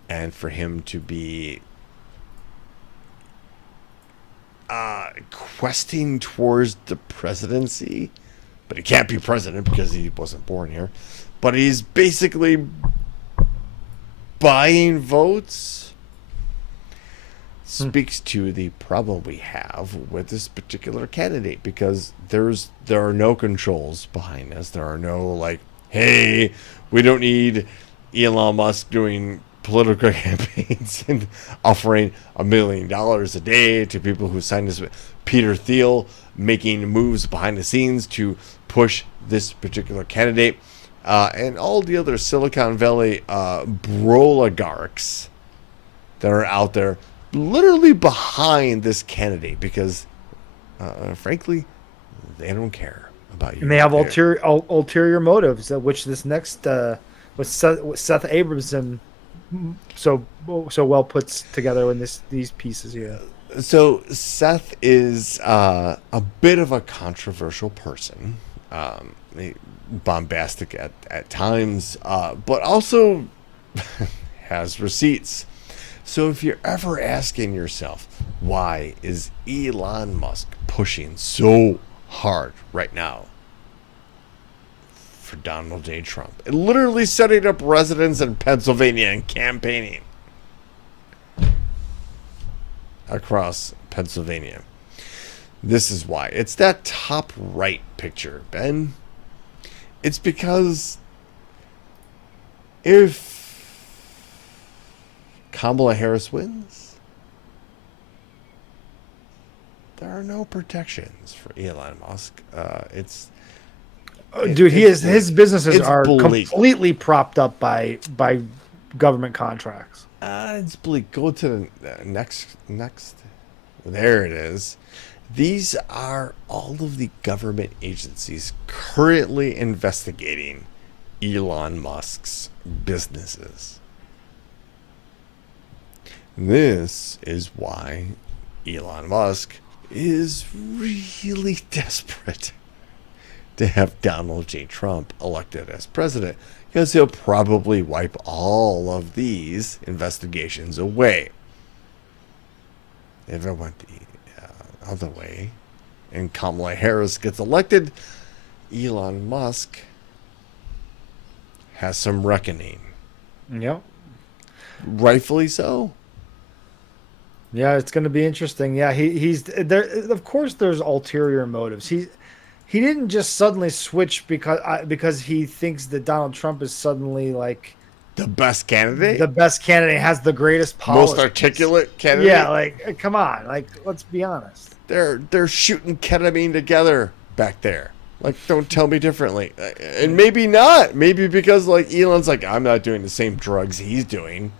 And for him to be questing towards the presidency, but he can't be president because he wasn't born here, but he's basically buying votes, speaks to the problem we have with this particular candidate, because there are no controls behind this. There are no like, hey, we don't need Elon Musk doing political campaigns and offering $1 million a day to people who sign this. Peter Thiel making moves behind the scenes to push this particular candidate, and all the other Silicon Valley broligarchs that are out there literally behind this candidate, because frankly, they don't care about you. And they have ulterior motives, which this next with Seth Abramson so well puts together in these pieces here. So Seth is a bit of a controversial person, bombastic at times, but also has receipts. So if you're ever asking yourself, why is Elon Musk pushing so hard right now for Donald J. Trump, and literally setting up residence in Pennsylvania and campaigning across Pennsylvania? This is why. It's that top right picture, Ben. It's because if Kamala Harris wins, there are no protections for Elon Musk. His businesses are bleak. completely propped up by government contracts. It's bleak. Go to the next. There it is. These are all of the government agencies currently investigating Elon Musk's businesses. This is why Elon Musk is really desperate to have Donald J. Trump elected as president, because he'll probably wipe all of these investigations away. If it went the other way and Kamala Harris gets elected, Elon Musk has some reckoning. Yep. Rightfully so. Yeah, it's going to be interesting. Yeah, he's there. Of course, there's ulterior motives. He didn't just suddenly switch because he thinks that Donald Trump is suddenly like the best candidate. The best candidate, has the greatest policies. Most articulate candidate. Yeah, like come on, like let's be honest. They're shooting ketamine together back there. Like, don't tell me differently. And maybe not. Maybe because like Elon's like, I'm not doing the same drugs he's doing.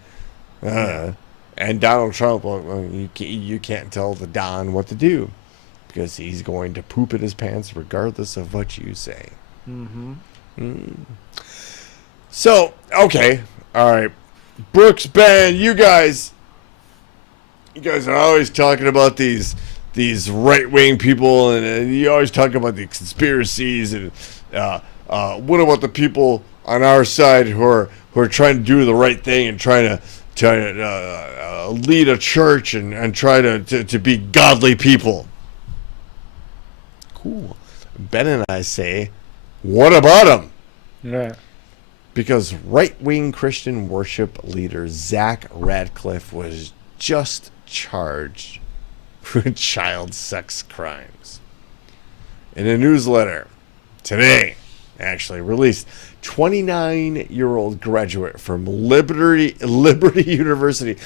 And Donald Trump, well, you can't tell the Don what to do, because he's going to poop in his pants regardless of what you say. So, okay. All right. Broox, Ben, you guys, You guys are always talking about these right-wing people, and you always talk about the conspiracies, and what about the people on our side who are trying to do the right thing and trying to lead a church and try to be godly people? Cool. Ben and I say, what about them? Yeah. Because right-wing Christian worship leader Zach Radcliffe was just charged with child sex crimes. In a newsletter today, actually released, 29-year-old graduate from Liberty University.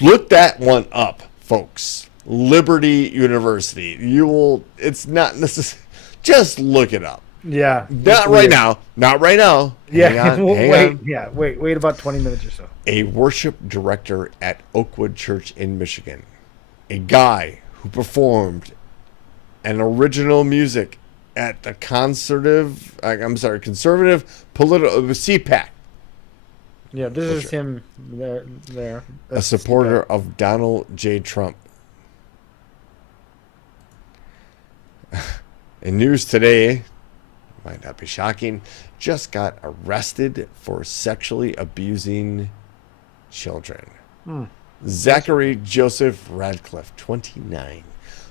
Look that one up, folks. Liberty University. It's not necessary. Just look it up. Yeah. Not right now. Not right now. Yeah. Hang on, hang wait. on. Yeah. Wait about 20 minutes or so. A worship director at Oakwood Church in Michigan. A guy who performed an original music at the conservative political CPAC. Yeah, this is him there. A supporter of Donald J. Trump. In news today, might not be shocking, just got arrested for sexually abusing children. Zachary Joseph Radcliffe, 29,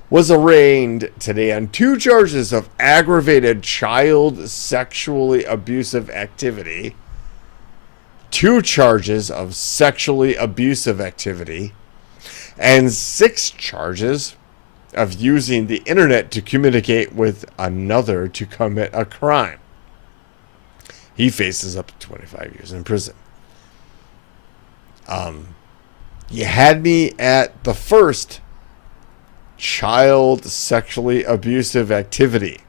was arraigned today on 2 charges of aggravated child sexually abusive activity, 2 charges of sexually abusive activity, and 6 charges of using the internet to communicate with another to commit a crime. He faces up to 25 years in prison. You had me at the first child sexually abusive activity.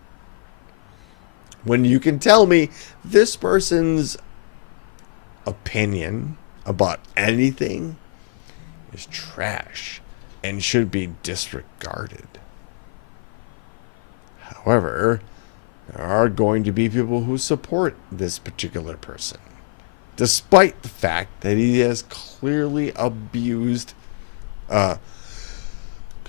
When you can tell me this person's opinion about anything is trash and should be disregarded. However, there are going to be people who support this particular person, despite the fact that he has clearly abused, let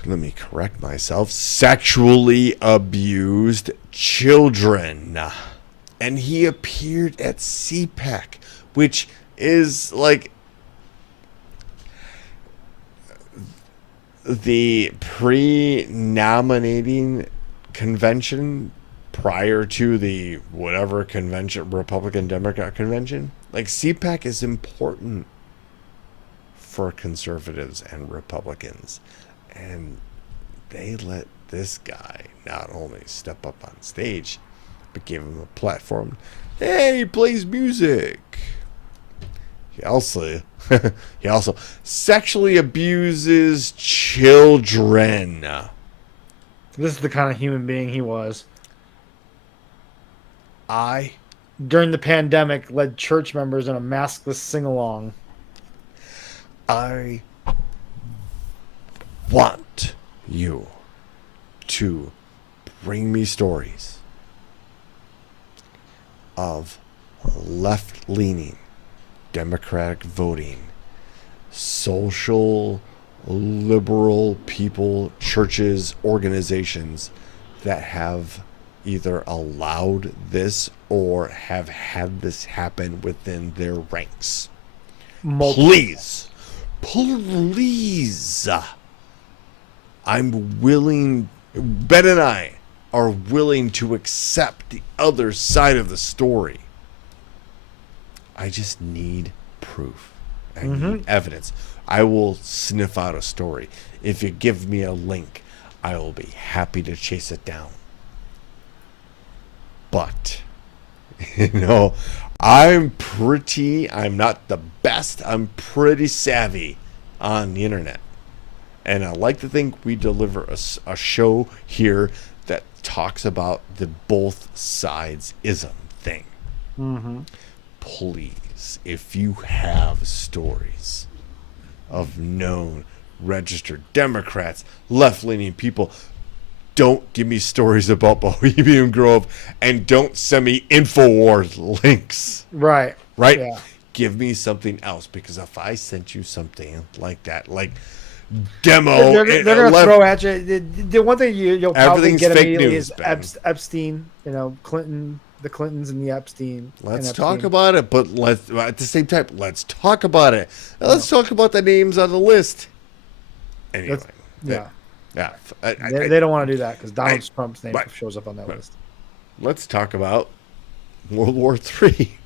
me correct myself, sexually abused children. And he appeared at CPAC, which is like the pre-nominating convention prior to the whatever convention, Republican Democrat convention. Like, CPAC is important for conservatives and Republicans, and they let this guy not only step up on stage but give him a platform. Hey, he plays music. He also sexually abuses children. This is the kind of human being he was. During the pandemic, led church members in a maskless sing-along. I want you to bring me stories of left-leaning Democratic voting, social liberal people, churches, organizations that have either allowed this or have had this happen within their ranks. Please. I'm willing, Ben and I are willing to accept the other side of the story. I just need proof. I need evidence. I will sniff out a story. If you give me a link, I will be happy to chase it down. But, I'm not the best. I'm pretty savvy on the internet. And I like to think we deliver a show here that talks about the both sides ism thing. Please, if you have stories of known registered Democrats, left-leaning people, don't give me stories about Bohemian Grove, and don't send me InfoWars links. Right. Right? Yeah. Give me something else, because if I sent you something like that, like demo. They're going to throw at you. The one thing you'll probably Everything's get fake immediately news, is Ben. Epstein. You know, the Clintons and the Epstein. Let's talk about it, but at the same time, let's talk about it. Let's talk about the names on the list. Anyway, yeah. They don't want to do that because Donald Trump's name shows up on that list. Let's talk about World War III.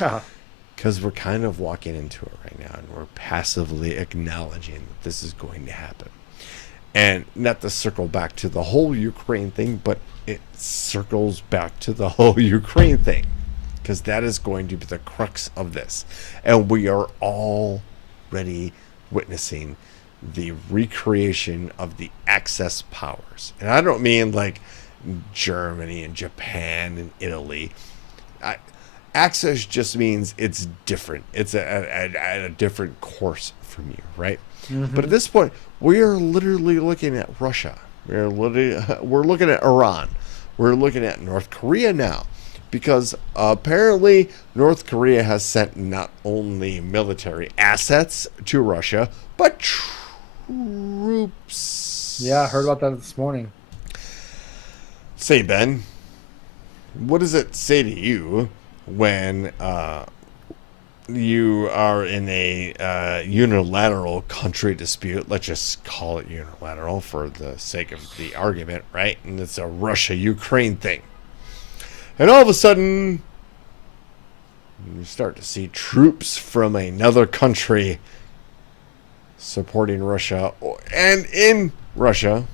Yeah. Because we're kind of walking into it right now, and we're passively acknowledging that this is going to happen. And not to circle back to the whole Ukraine thing, but it circles back to the whole Ukraine thing. Because that is going to be the crux of this. And we are already witnessing the recreation of the Axis powers. And I don't mean like Germany and Japan and Italy. Axis just means it's different. It's a different course from you, right? Mm-hmm. But at this point, we are literally looking at Russia. We're looking at Iran. We're looking at North Korea now. Because apparently North Korea has sent not only military assets to Russia, but troops. Yeah, I heard about that this morning. Say, Ben, what does it say to you when you are in a unilateral country dispute? Let's just call it unilateral for the sake of the argument, right? And it's a Russia-Ukraine thing. And all of a sudden, you start to see troops from another country supporting Russia, and in Russia.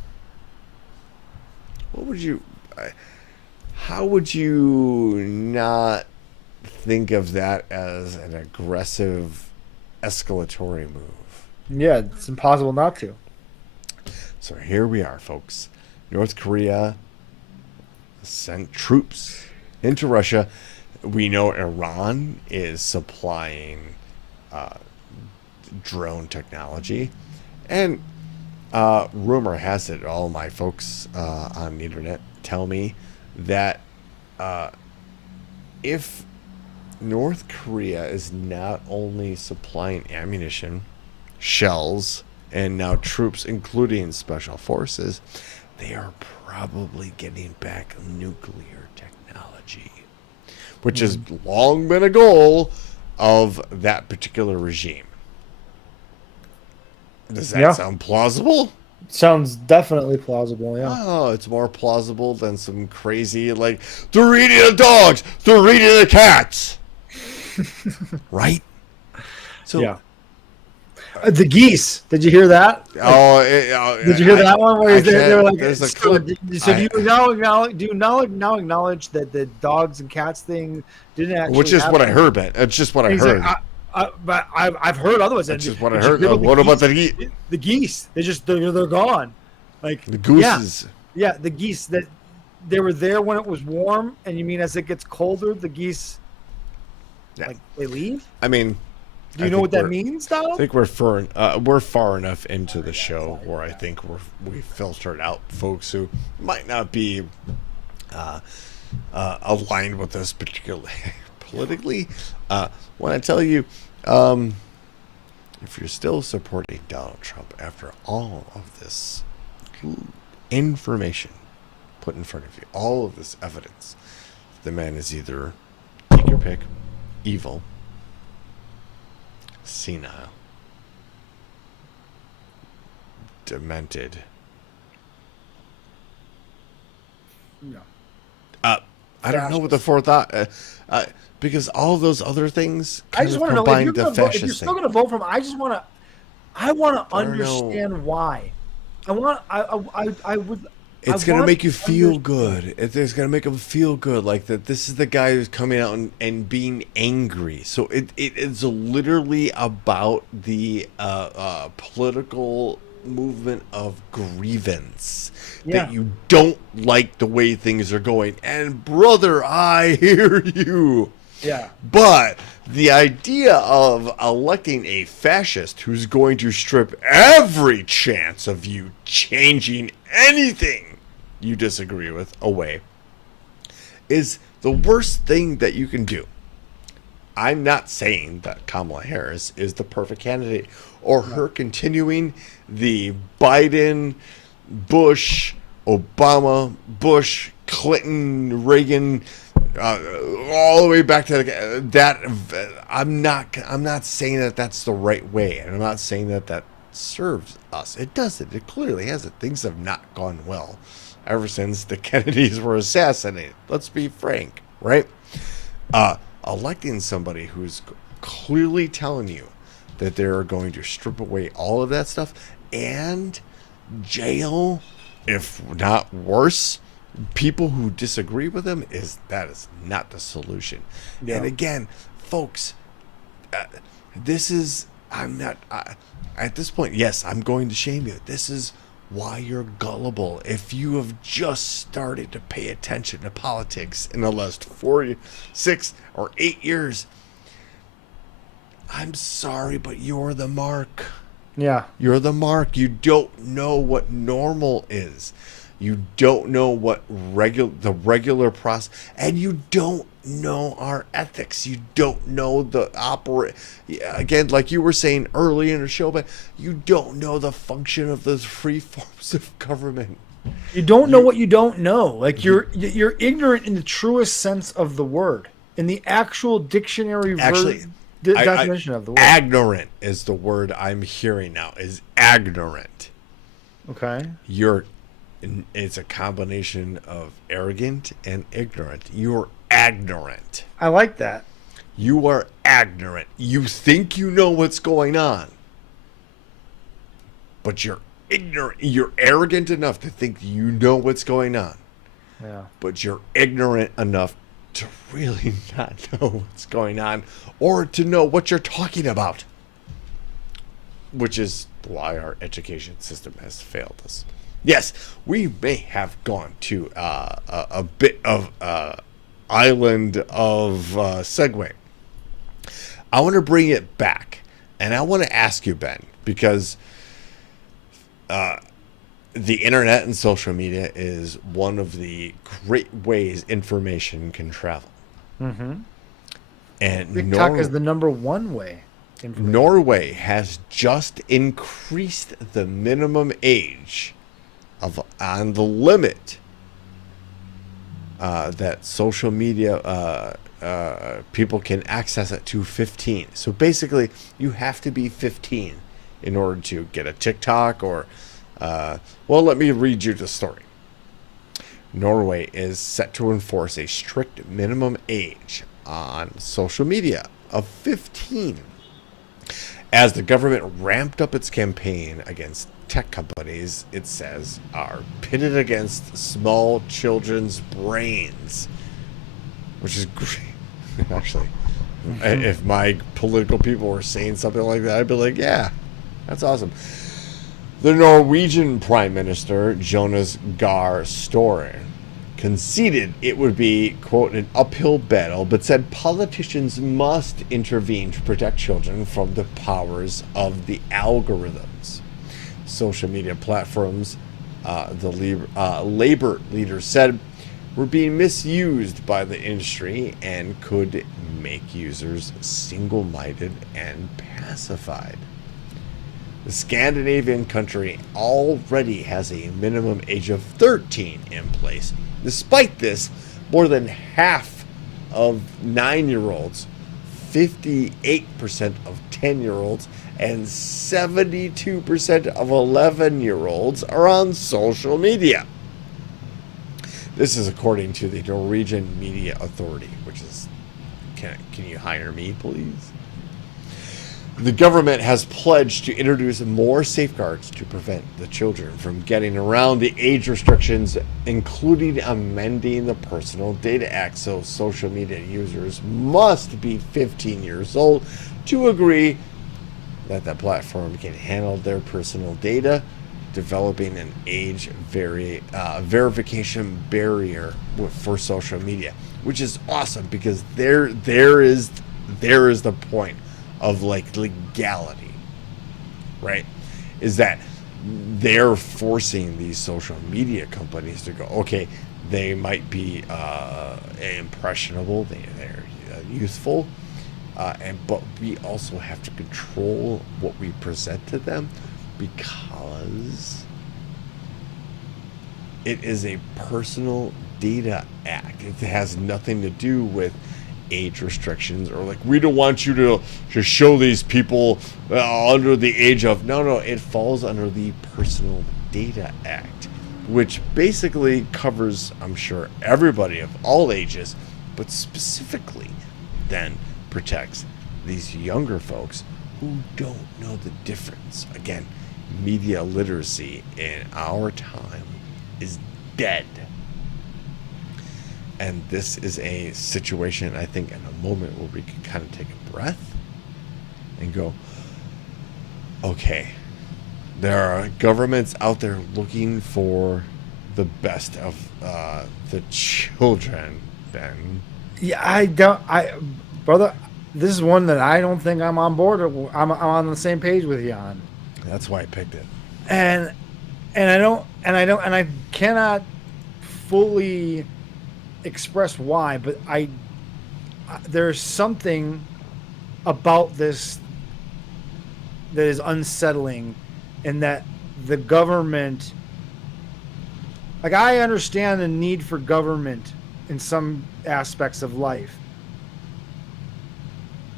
How would you not think of that as an aggressive, escalatory move? Yeah, it's impossible not to. So here we are, folks. North Korea sent troops into Russia. We know Iran is supplying drone technology. And rumor has it, all my folks on the internet tell me that if North Korea is not only supplying ammunition, shells, and now troops, including special forces, they are probably getting back nuclear technology, which has long been a goal of that particular regime. Does that sound plausible? Sounds definitely plausible, yeah. Oh, it's more plausible than some crazy, like, they're eating the dogs, they're eating the cats. Right? So, yeah. The geese. Did you hear that? Did you hear that one? Where they were like, there's a clip. So do you now acknowledge that the dogs and cats thing didn't actually which is happen? what I heard, Ben. It's just what I heard. But I've heard otherwise. That's just what I heard. What about the geese? The geese. They're gone. Like the gooses. Yeah, the geese that they were there when it was warm, and you mean as it gets colder, the geese like they leave? I mean, do you know what that means, Donald? I think we're far enough into the show where I think we filtered out folks who might not be aligned with us particularly politically. When I tell you, if you're still supporting Donald Trump after all of this information put in front of you, all of this evidence, the man is either, take your pick, evil, senile, demented. No. I don't know what the fourth because all those other things I just want to know if you're still going to vote for him. I want to understand why. It's going to make you feel good. It's going to make them feel good, like that. This is the guy who's coming out and being angry. So it is literally about the political movement of grievance, that you don't like the way things are going. And brother, I hear you. Yeah. But the idea of electing a fascist who's going to strip every chance of you changing anything you disagree with away is the worst thing that you can do. I'm not saying that Kamala Harris is the perfect candidate, or her continuing the Biden, Bush, Obama, Bush, Clinton, Reagan, all the way back to that. I'm not saying that that's the right way, and I'm not saying that that serves us. It doesn't. It clearly hasn't. Things have not gone well ever since the Kennedys were assassinated. Let's be frank, right? Electing somebody who's clearly telling you that they're going to strip away all of that stuff and jail, if not worse, people who disagree with them, that is not the solution. Yeah. And again, folks, this is, I'm not, at this point, yes, I'm going to shame you. This is why you're gullible. If you have just started to pay attention to politics in the last 4, 6, or 8 years, I'm sorry, but you're the mark. Yeah. You're the mark. You don't know what normal is. You don't know what the regular process, and you don't know our ethics. You don't know the again, like you were saying early in the show, but you don't know the function of those free forms of government. You don't know what you don't know. Like you're ignorant in the truest sense of the word, in the actual dictionary definition of the word. Ignorant is the word I'm hearing now. Is ignorant. Okay. It's a combination of arrogant and ignorant. You're ignorant. I like that. You are ignorant. You think you know what's going on, but you're ignorant. You're arrogant enough to think you know what's going on. Yeah. But you're ignorant enough to really not know what's going on or to know what you're talking about, which is why our education system has failed us. Yes, we may have gone to a bit of island of segue. I want to bring it back, and I want to ask you, Ben, because the internet and social media is one of the great ways information can travel. Mm-hmm. And TikTok is the number one way. Norway has just increased the minimum age on the limit that social media people can access it to 15. So basically, you have to be 15 in order to get a TikTok or, well, let me read you the story. Norway is set to enforce a strict minimum age on social media of 15 as the government ramped up its campaign against tech companies, it says, are pitted against small children's brains, which is great. Actually, if my political people were saying something like that, I'd be like, yeah, that's awesome. The Norwegian Prime Minister, Jonas Gahr Støre, conceded it would be, quote, an uphill battle, but said politicians must intervene to protect children from the powers of the algorithms. Social media platforms, the labor leader said, were being misused by the industry and could make users single-minded and pacified. The Scandinavian country already has a minimum age of 13 in place. Despite this, more than half of 9-year-olds, 58% of 10-year-olds, and 72% of 11-year-olds are on social media. This is according to the Norwegian Media Authority, which is, can you hire me, please? The government has pledged to introduce more safeguards to prevent the children from getting around the age restrictions, including amending the Personal Data Act so social media users must be 15 years old to agree that the platform can handle their personal data, developing an age verification barrier for social media, which is awesome because there is the point of like legality, right? Is that they're forcing these social media companies to go, okay, they might be impressionable, they're youthful, but we also have to control what we present to them, because it is a personal data act. It has nothing to do with age restrictions, or like, we don't want you to show these people under the age of. No, it falls under the Personal Data Act, which basically covers, I'm sure, everybody of all ages, but specifically then protects these younger folks who don't know the difference. Again, media literacy in our time is dead. And this is a situation, I think, in a moment where we can kind of take a breath and go, okay, there are governments out there looking for the best of the children, Ben. Yeah, brother, this is one that I don't think I'm on board. I'm on the same page with you on. That's why I picked it. And I cannot fully express why, but there's something about this that is unsettling, in that the government, like, I understand the need for government in some aspects of life.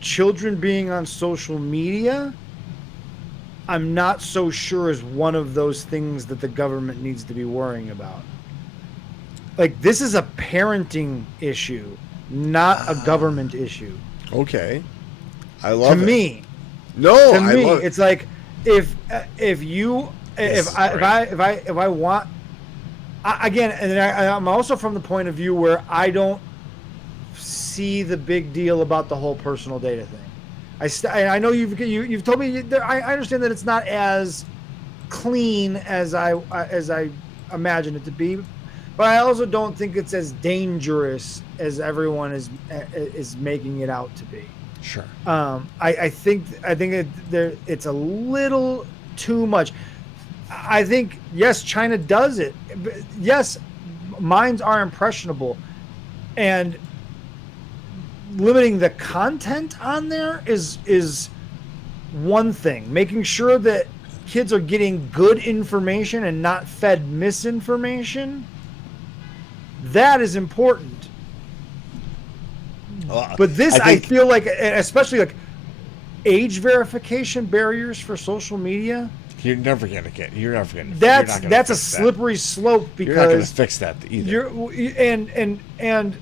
Children being on social media, I'm not so sure is one of those things that the government needs to be worrying about. Like, this is a parenting issue, not a government issue. Okay, I love it. To me, it's like, if I want, again, and I'm also from the point of view where I don't see the big deal about the whole personal data thing. I know you've told me, I understand that it's not as clean as I imagine it to be, but I also don't think it's as dangerous as everyone is making it out to be. Sure. I think it's a little too much. I think, yes, China does it. Yes, minds are impressionable, and limiting the content on there is one thing. Making sure that kids are getting good information and not fed misinformation, that is important. But this, I feel like, especially like age verification barriers for social media, You're never gonna get. That's a slippery slope, because you're not gonna fix that either. And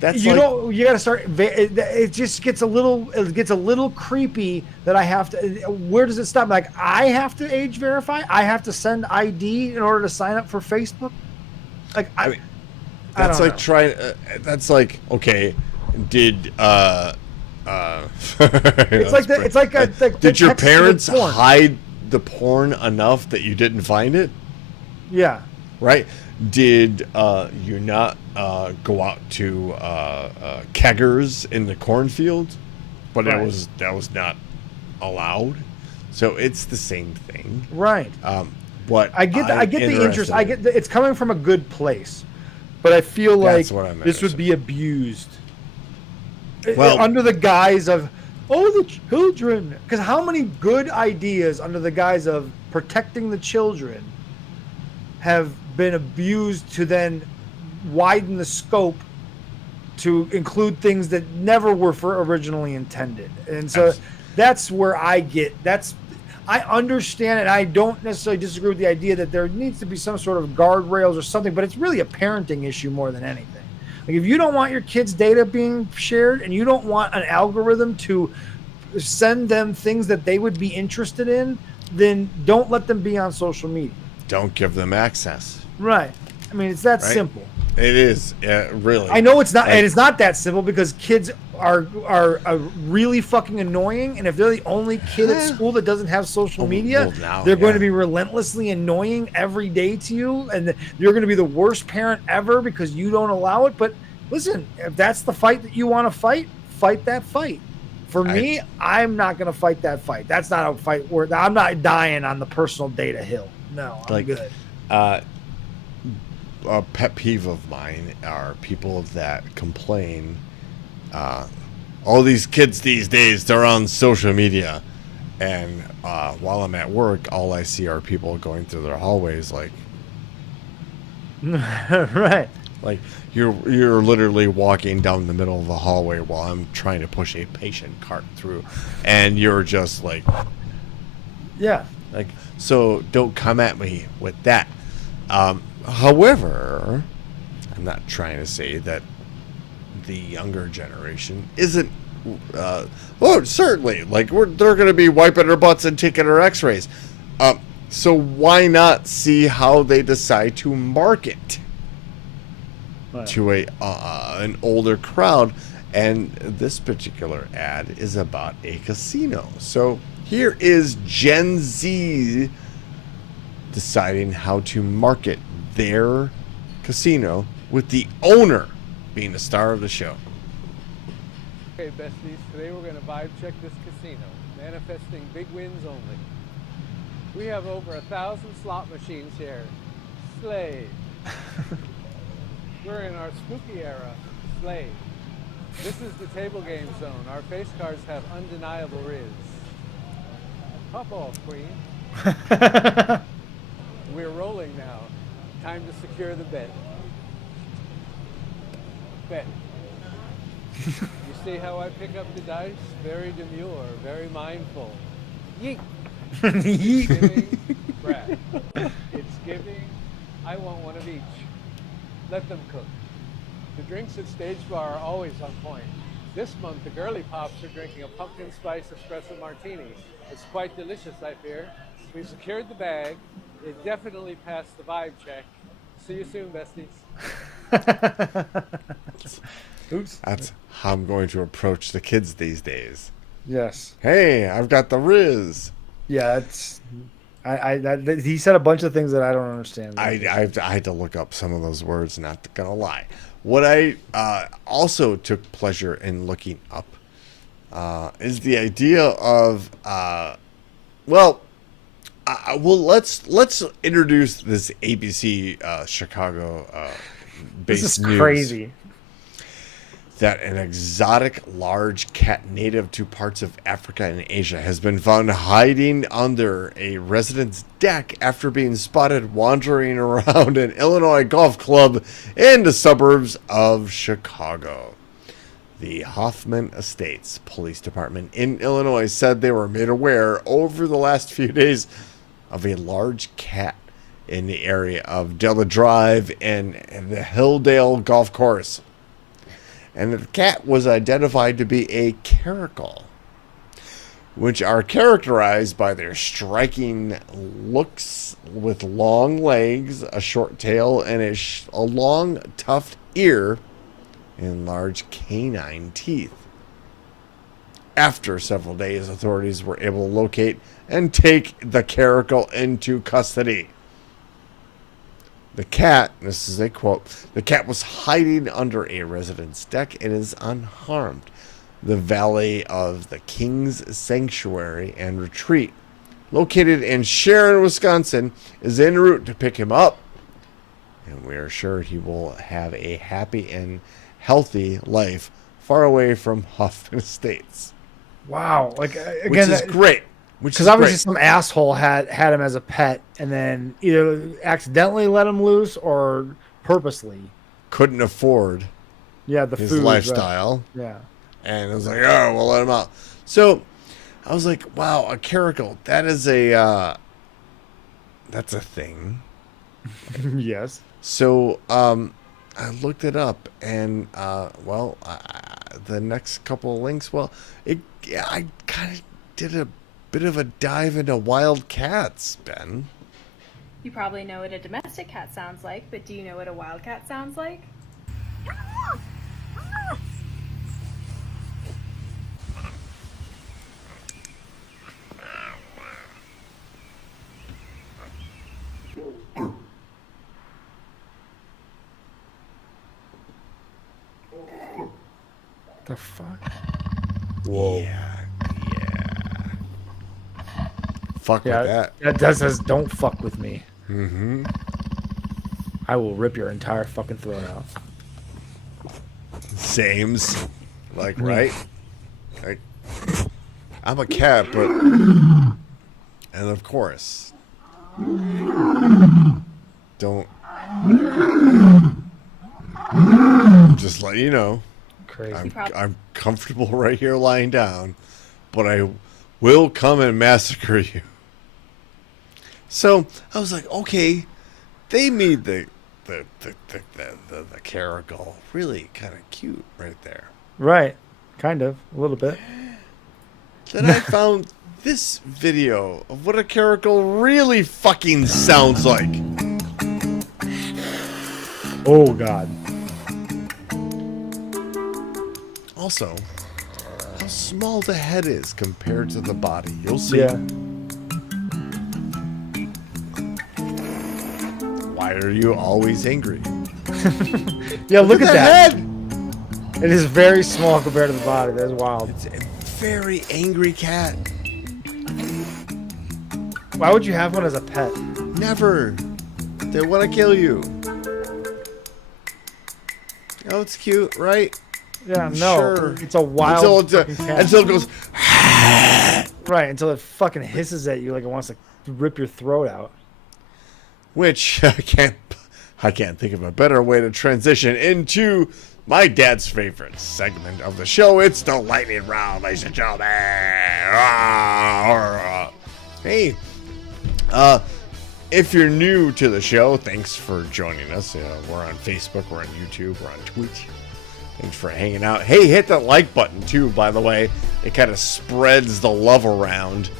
that's you know, you got to start. It just gets a little creepy that I have to. Where does it stop? Like, I have to age verify. I have to send ID in order to sign up for Facebook. Like, I mean, that's like trying. That's like, okay. Did did your parents hide the porn enough that you didn't find it? Yeah. Right. Did you not go out to keggers in the cornfield? But right. that was not allowed. So it's the same thing. Right. But I get the interest. It's coming from a good place, but I feel like this would be abused. Well, under the guise of, the children. Because how many good ideas under the guise of protecting the children have been abused to then widen the scope to include things that never were originally intended? And so that's where I understand, and I don't necessarily disagree with the idea that there needs to be some sort of guardrails or something, but it's really a parenting issue more than anything. Like, if you don't want your kids' data being shared, and you don't want an algorithm to send them things that they would be interested in, then don't let them be on social media. Don't give them access. Right. I mean, it's that simple. It is, really. I know it's not, and it's not that simple, because kids are really fucking annoying, and if they're the only kid at school that doesn't have social media, they're going to be relentlessly annoying every day to you, and you're going to be the worst parent ever because you don't allow it. But listen, if that's the fight that you want to fight that fight. For me, I'm not going to fight that fight. That's not a fight where I'm not dying on the personal data hill. No, I'm good. A pet peeve of mine are people that complain all these kids these days, they're on social media. And while I'm at work, all I see are people going through their hallways like... Right. Like, you're literally walking down the middle of the hallway while I'm trying to push a patient cart through. And you're just like... Yeah. Like, so don't come at me with that. However, I'm not trying to say that the younger generation isn't... well, certainly. Like, they're going to be wiping their butts and taking their x-rays. So why not see how they decide to market to an older crowd? And this particular ad is about a casino. So here is Gen Z deciding how to market their casino with the owner being the star of the show. Okay, besties, today we're going to vibe check this casino, manifesting big wins only. We have over 1,000 slot machines here. Slay. We're in our spooky era. Slay. This is the table game zone. Our face cards have undeniable riz. Pop off, queen. We're rolling now. Time to secure the bet. Bet. You see how I pick up the dice? Very demure, very mindful. Yeet. It's giving, Brad. It's giving. I want one of each. Let them cook. The drinks at Stage Bar are always on point. This month, the girly pops are drinking a pumpkin spice espresso martini. It's quite delicious, I fear. We've secured the bag. It definitely passed the vibe check. See you soon, besties. Oops. That's how I'm going to approach the kids these days. Yes. Hey, I've got the Riz. Yeah, it's. He said a bunch of things that I don't understand. I had to look up some of those words, not gonna lie. What I also took pleasure in looking up is the idea of let's introduce this ABC Chicago based this is news. crazy. That an exotic large cat native to parts of Africa and Asia has been found hiding under a resident's deck after being spotted wandering around an Illinois golf club in the suburbs of Chicago. The Hoffman Estates Police Department in Illinois said they were made aware over the last few days of a large cat in the area of Della Drive and the Hilldale Golf Course. And the cat was identified to be a caracal, which are characterized by their striking looks with long legs, a short tail, and a long, tough ear and large canine teeth. After several days, authorities were able to locate and take the caracal into custody. The cat, this is a quote, the cat was hiding under a resident's deck and is unharmed. The Valley of the King's Sanctuary and Retreat, located in Sharon, Wisconsin, is en route to pick him up. And we are sure he will have a happy and healthy life far away from Hoffman Estates. Wow. Like, again, which is great. Because obviously some asshole had him as a pet and then either accidentally let him loose or purposely couldn't afford the his food, lifestyle. Yeah. And it was like, oh, we'll let him out. So I was like, wow, a caracal. That is that's a thing. Yes. So I looked it up and, the next couple of links, I kind of did a bit of a dive into wild cats, Ben. You probably know what a domestic cat sounds like, but do you know what a wild cat sounds like? The fuck? Whoa. Yeah. Fuck with that. That says, don't fuck with me. Mm-hmm. I will rip your entire fucking throat out. Sames. Like, right? I'm a cat, but... And of course... Don't... Just let you know. Crazy. I'm comfortable right here lying down, but I will come and massacre you. So I was like, okay, they made the caracal really kind of cute right there. Right. Kind of. A little bit. Then I found this video of what a caracal really fucking sounds like. Oh, God. Also, how small the head is compared to the body. You'll see. Yeah. Why are you always angry? Yeah, look at that. Head. It is very small compared to the body. That's wild. It's a very angry cat. Why would you have one as a pet? Never. They want to kill you. Oh, it's cute, right? Yeah, no. Sure. It's a wild fucking cat. Until it goes... Right, until it fucking hisses at you like it wants to rip your throat out. Which I can't think of a better way to transition into my dad's favorite segment of the show. It's the lightning round, ladies and gentlemen. Hey, if you're new to the show, thanks for joining us. We're on Facebook, we're on YouTube, we're on Twitch. Thanks for hanging out. Hey, hit that like button too, by the way. It kind of spreads the love around.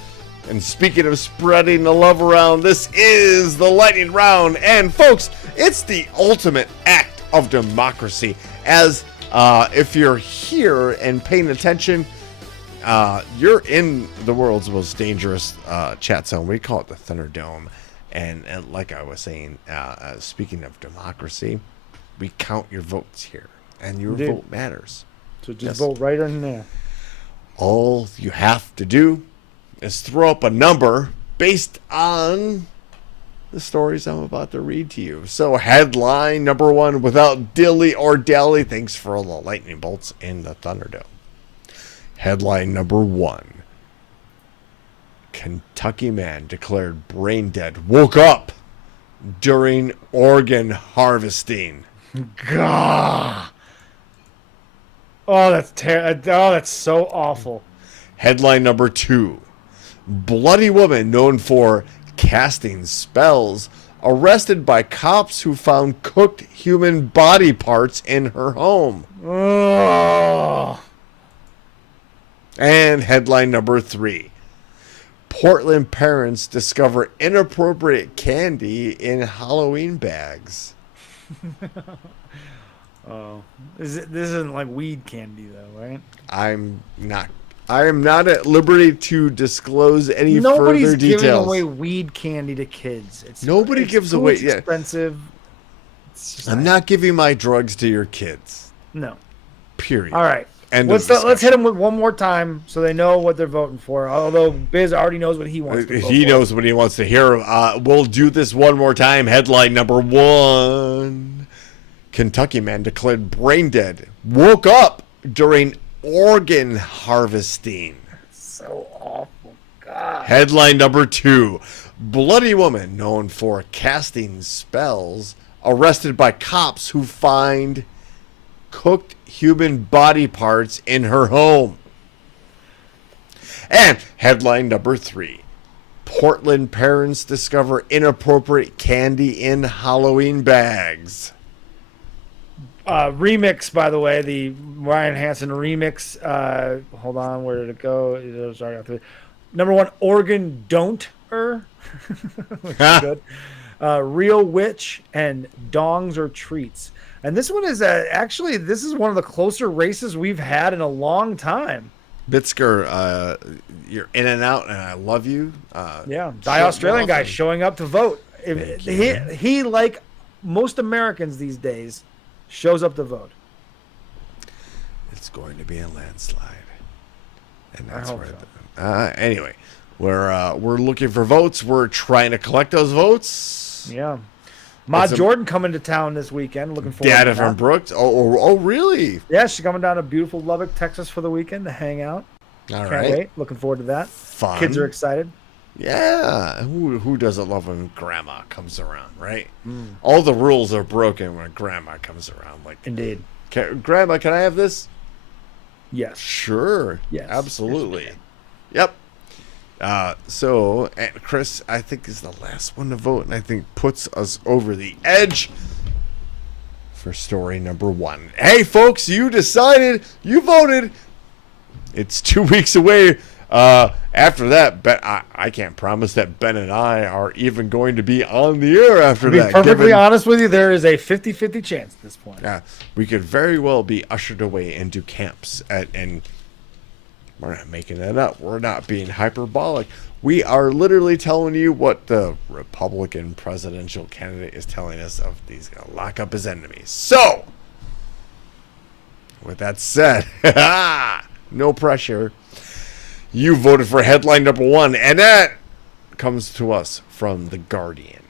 And speaking of spreading the love around, this is the lightning round. And folks, it's the ultimate act of democracy. As if you're here and paying attention, you're in the world's most dangerous chat zone. We call it the Thunderdome. And like I was saying, speaking of democracy, we count your votes here. And your vote matters. So just vote right in there. All you have to do is throw up a number based on the stories I'm about to read to you. So headline number 1, without dilly or dally, thanks for all the lightning bolts in the Thunderdome. Headline number 1. Kentucky man declared brain dead, woke up during organ harvesting. God. Oh, that's that's so awful. Headline number 2. Bloody woman known for casting spells arrested by cops who found cooked human body parts in her home. Oh. And headline number 3. Portland parents discover inappropriate candy in Halloween bags. Oh, this isn't like weed candy though, right? I am not at liberty to disclose any Nobody's further details. giving away weed candy to kids. Nobody gives away. It's expensive. I'm not giving my drugs to your kids. No. Period. All right. Let's hit them with one more time so they know what they're voting for. Although Biz already knows what he wants to vote He for. knows what he wants to hear. We'll do this one more time. Headline number 1. Kentucky man declared brain dead. Woke up during organ harvesting. So awful. God. Headline number 2. Bloody woman known for casting spells arrested by cops who find cooked human body parts in her home. And headline number 3. Portland parents discover inappropriate candy in Halloween bags. Remix, by the way, the Ryan Hansen remix. Hold on, where did it go? Sorry, number 1, Oregon Don't-er. Which is good. Real Witch and Dongs or Treats. And this one is actually, this is one of the closer races we've had in a long time. Bitsker, you're in and out, and I love you. Yeah, the Australian guy showing up to vote. He, like most Americans these days, shows up to vote. It's going to be a landslide, and that's I hope where. Anyway, we're looking for votes. We're trying to collect those votes. Yeah, Maud Jordan coming to town this weekend. Looking forward. Data to from that. Brooks. Oh, really? Yeah, she's coming down to beautiful Lubbock, Texas for the weekend to hang out. All Can't right. wait. Looking forward to that. Fun. Kids are excited. Yeah. Who doesn't love when grandma comes around, right? All the rules are broken when grandma comes around. Like, Indeed. Grandma, can I have this? Yes. Sure. Yes. Absolutely. Yep. So, Chris, I think is the last one to vote, and I think puts us over the edge for story number 1. Hey, folks, you decided. You voted. It's 2 weeks away. After that, I can't promise that Ben and I are even going to be on the air after To that. be perfectly honest with you, there is a 50-50 chance at this point. Yeah, we could very well be ushered away into camps, and we're not making that up. We're not being hyperbolic. We are literally telling you what the Republican presidential candidate is telling us of he's going to lock up his enemies. So, with that said, no pressure. You voted for headline number 1, and that comes to us from The Guardian.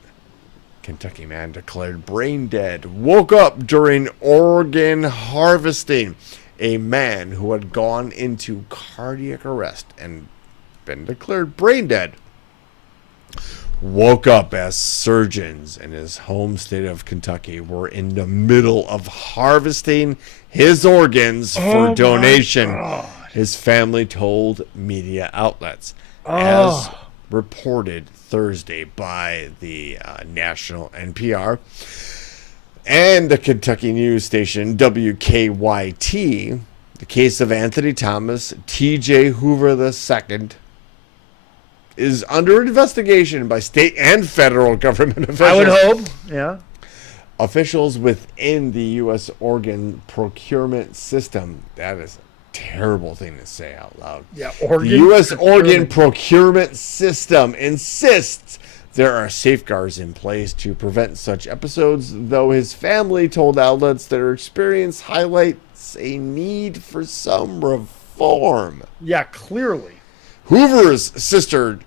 Kentucky man declared brain dead, woke up during organ harvesting. A man who had gone into cardiac arrest and been declared brain dead woke up as surgeons in his home state of Kentucky were in the middle of harvesting his organs for donation. His family told media outlets, as reported Thursday by the national NPR and the Kentucky news station WKYT. The case of Anthony Thomas T.J. Hoover II is under investigation by state and federal government officials. I would hope. Yeah. Officials within the U.S. organ procurement system. That is terrible thing to say out loud. Yeah, the U.S. organ procurement system insists there are safeguards in place to prevent such episodes, though his family told outlets their experience highlights a need for some reform. Yeah, clearly. Hoover's sister,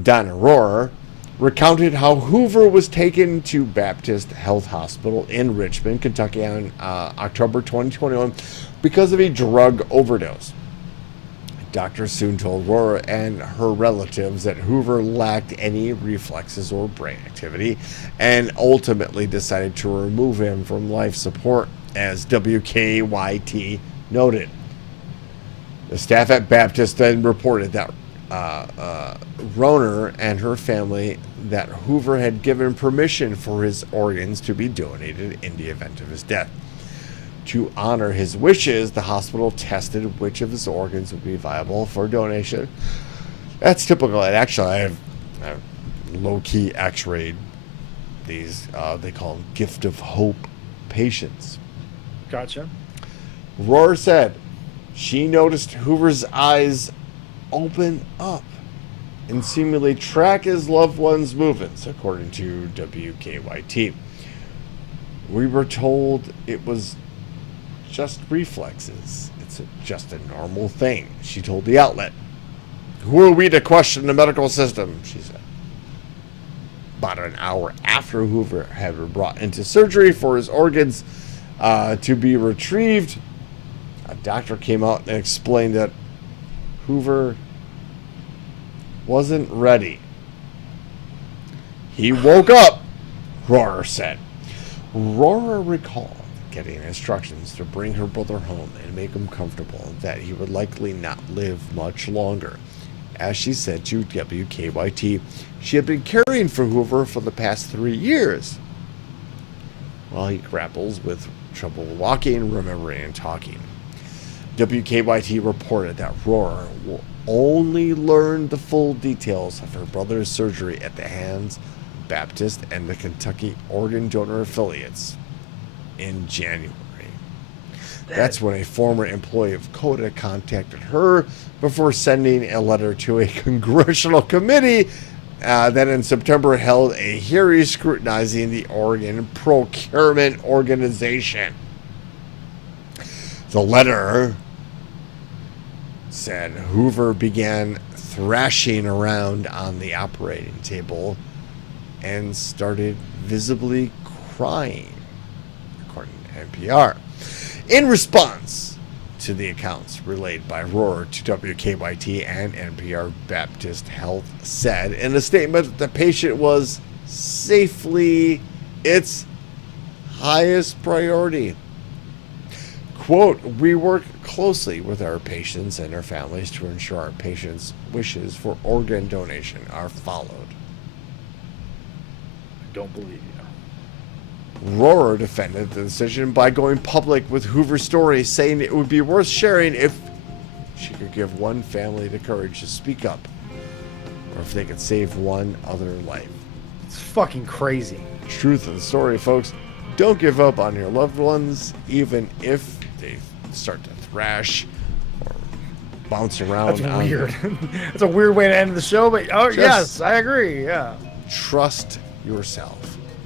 Donna Rohrer, recounted how Hoover was taken to Baptist Health Hospital in Richmond, Kentucky on October 2021 because of a drug overdose. Doctors soon told Rohrer and her relatives that Hoover lacked any reflexes or brain activity and ultimately decided to remove him from life support, as WKYT noted. The staff at Baptist then reported that Rohrer and her family that Hoover had given permission for his organs to be donated in the event of his death. To honor his wishes, the hospital tested which of his organs would be viable for donation. That's typical. And actually, I have low-key x-rayed these, they call them gift of hope patients. Gotcha. Rohrer said she noticed Hoover's eyes open up and seemingly track his loved one's movements, according to WKYT. We were told it was just reflexes. It's just a normal thing, she told the outlet. Who are we to question the medical system, she said. About an hour after Hoover had been brought into surgery for his organs to be retrieved, a doctor came out and explained that Hoover wasn't ready. He woke up, Rohrer said. Rohrer recalled getting instructions to bring her brother home and make him comfortable, that he would likely not live much longer. As she said to WKYT, she had been caring for Hoover for the past 3 years, while he grapples with trouble walking, remembering, and talking. WKYT reported that Rohrer will only learn the full details of her brother's surgery at the hands of Baptist and the Kentucky organ donor affiliates in January. That's when a former employee of CODA contacted her before sending a letter to a congressional committee that in September held a hearing scrutinizing the organ procurement organization. The letter said Hoover began thrashing around on the operating table and started visibly crying, according to NPR. In response to the accounts relayed by Rohrer to WKYT and NPR Baptist Health said in a statement that the patient was safely its highest priority. Quote, we work closely with our patients and their families to ensure our patients' wishes for organ donation are followed. I don't believe you. Rohrer defended the decision by going public with Hoover's story, saying it would be worth sharing if she could give one family the courage to speak up, or if they could save one other life. It's fucking crazy. Truth of the story, folks. Don't give up on your loved ones, even if they start to thrash or bounce around. That's weird. That's a weird way to end the show, but yes, I agree. Yeah. Trust yourself.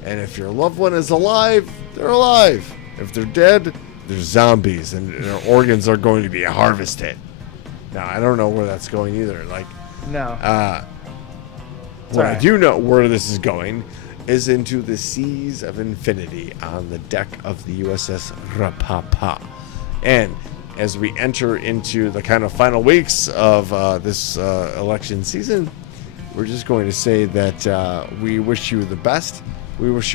And if your loved one is alive, they're alive. If they're dead, they're zombies, and their organs are going to be harvested. Now, I don't know where that's going either. Like, no. What I do know where this is going is into the seas of infinity on the deck of the USS Rapapa. And as we enter into the kind of final weeks of this election season, we're just going to say that we wish you the best. We wish you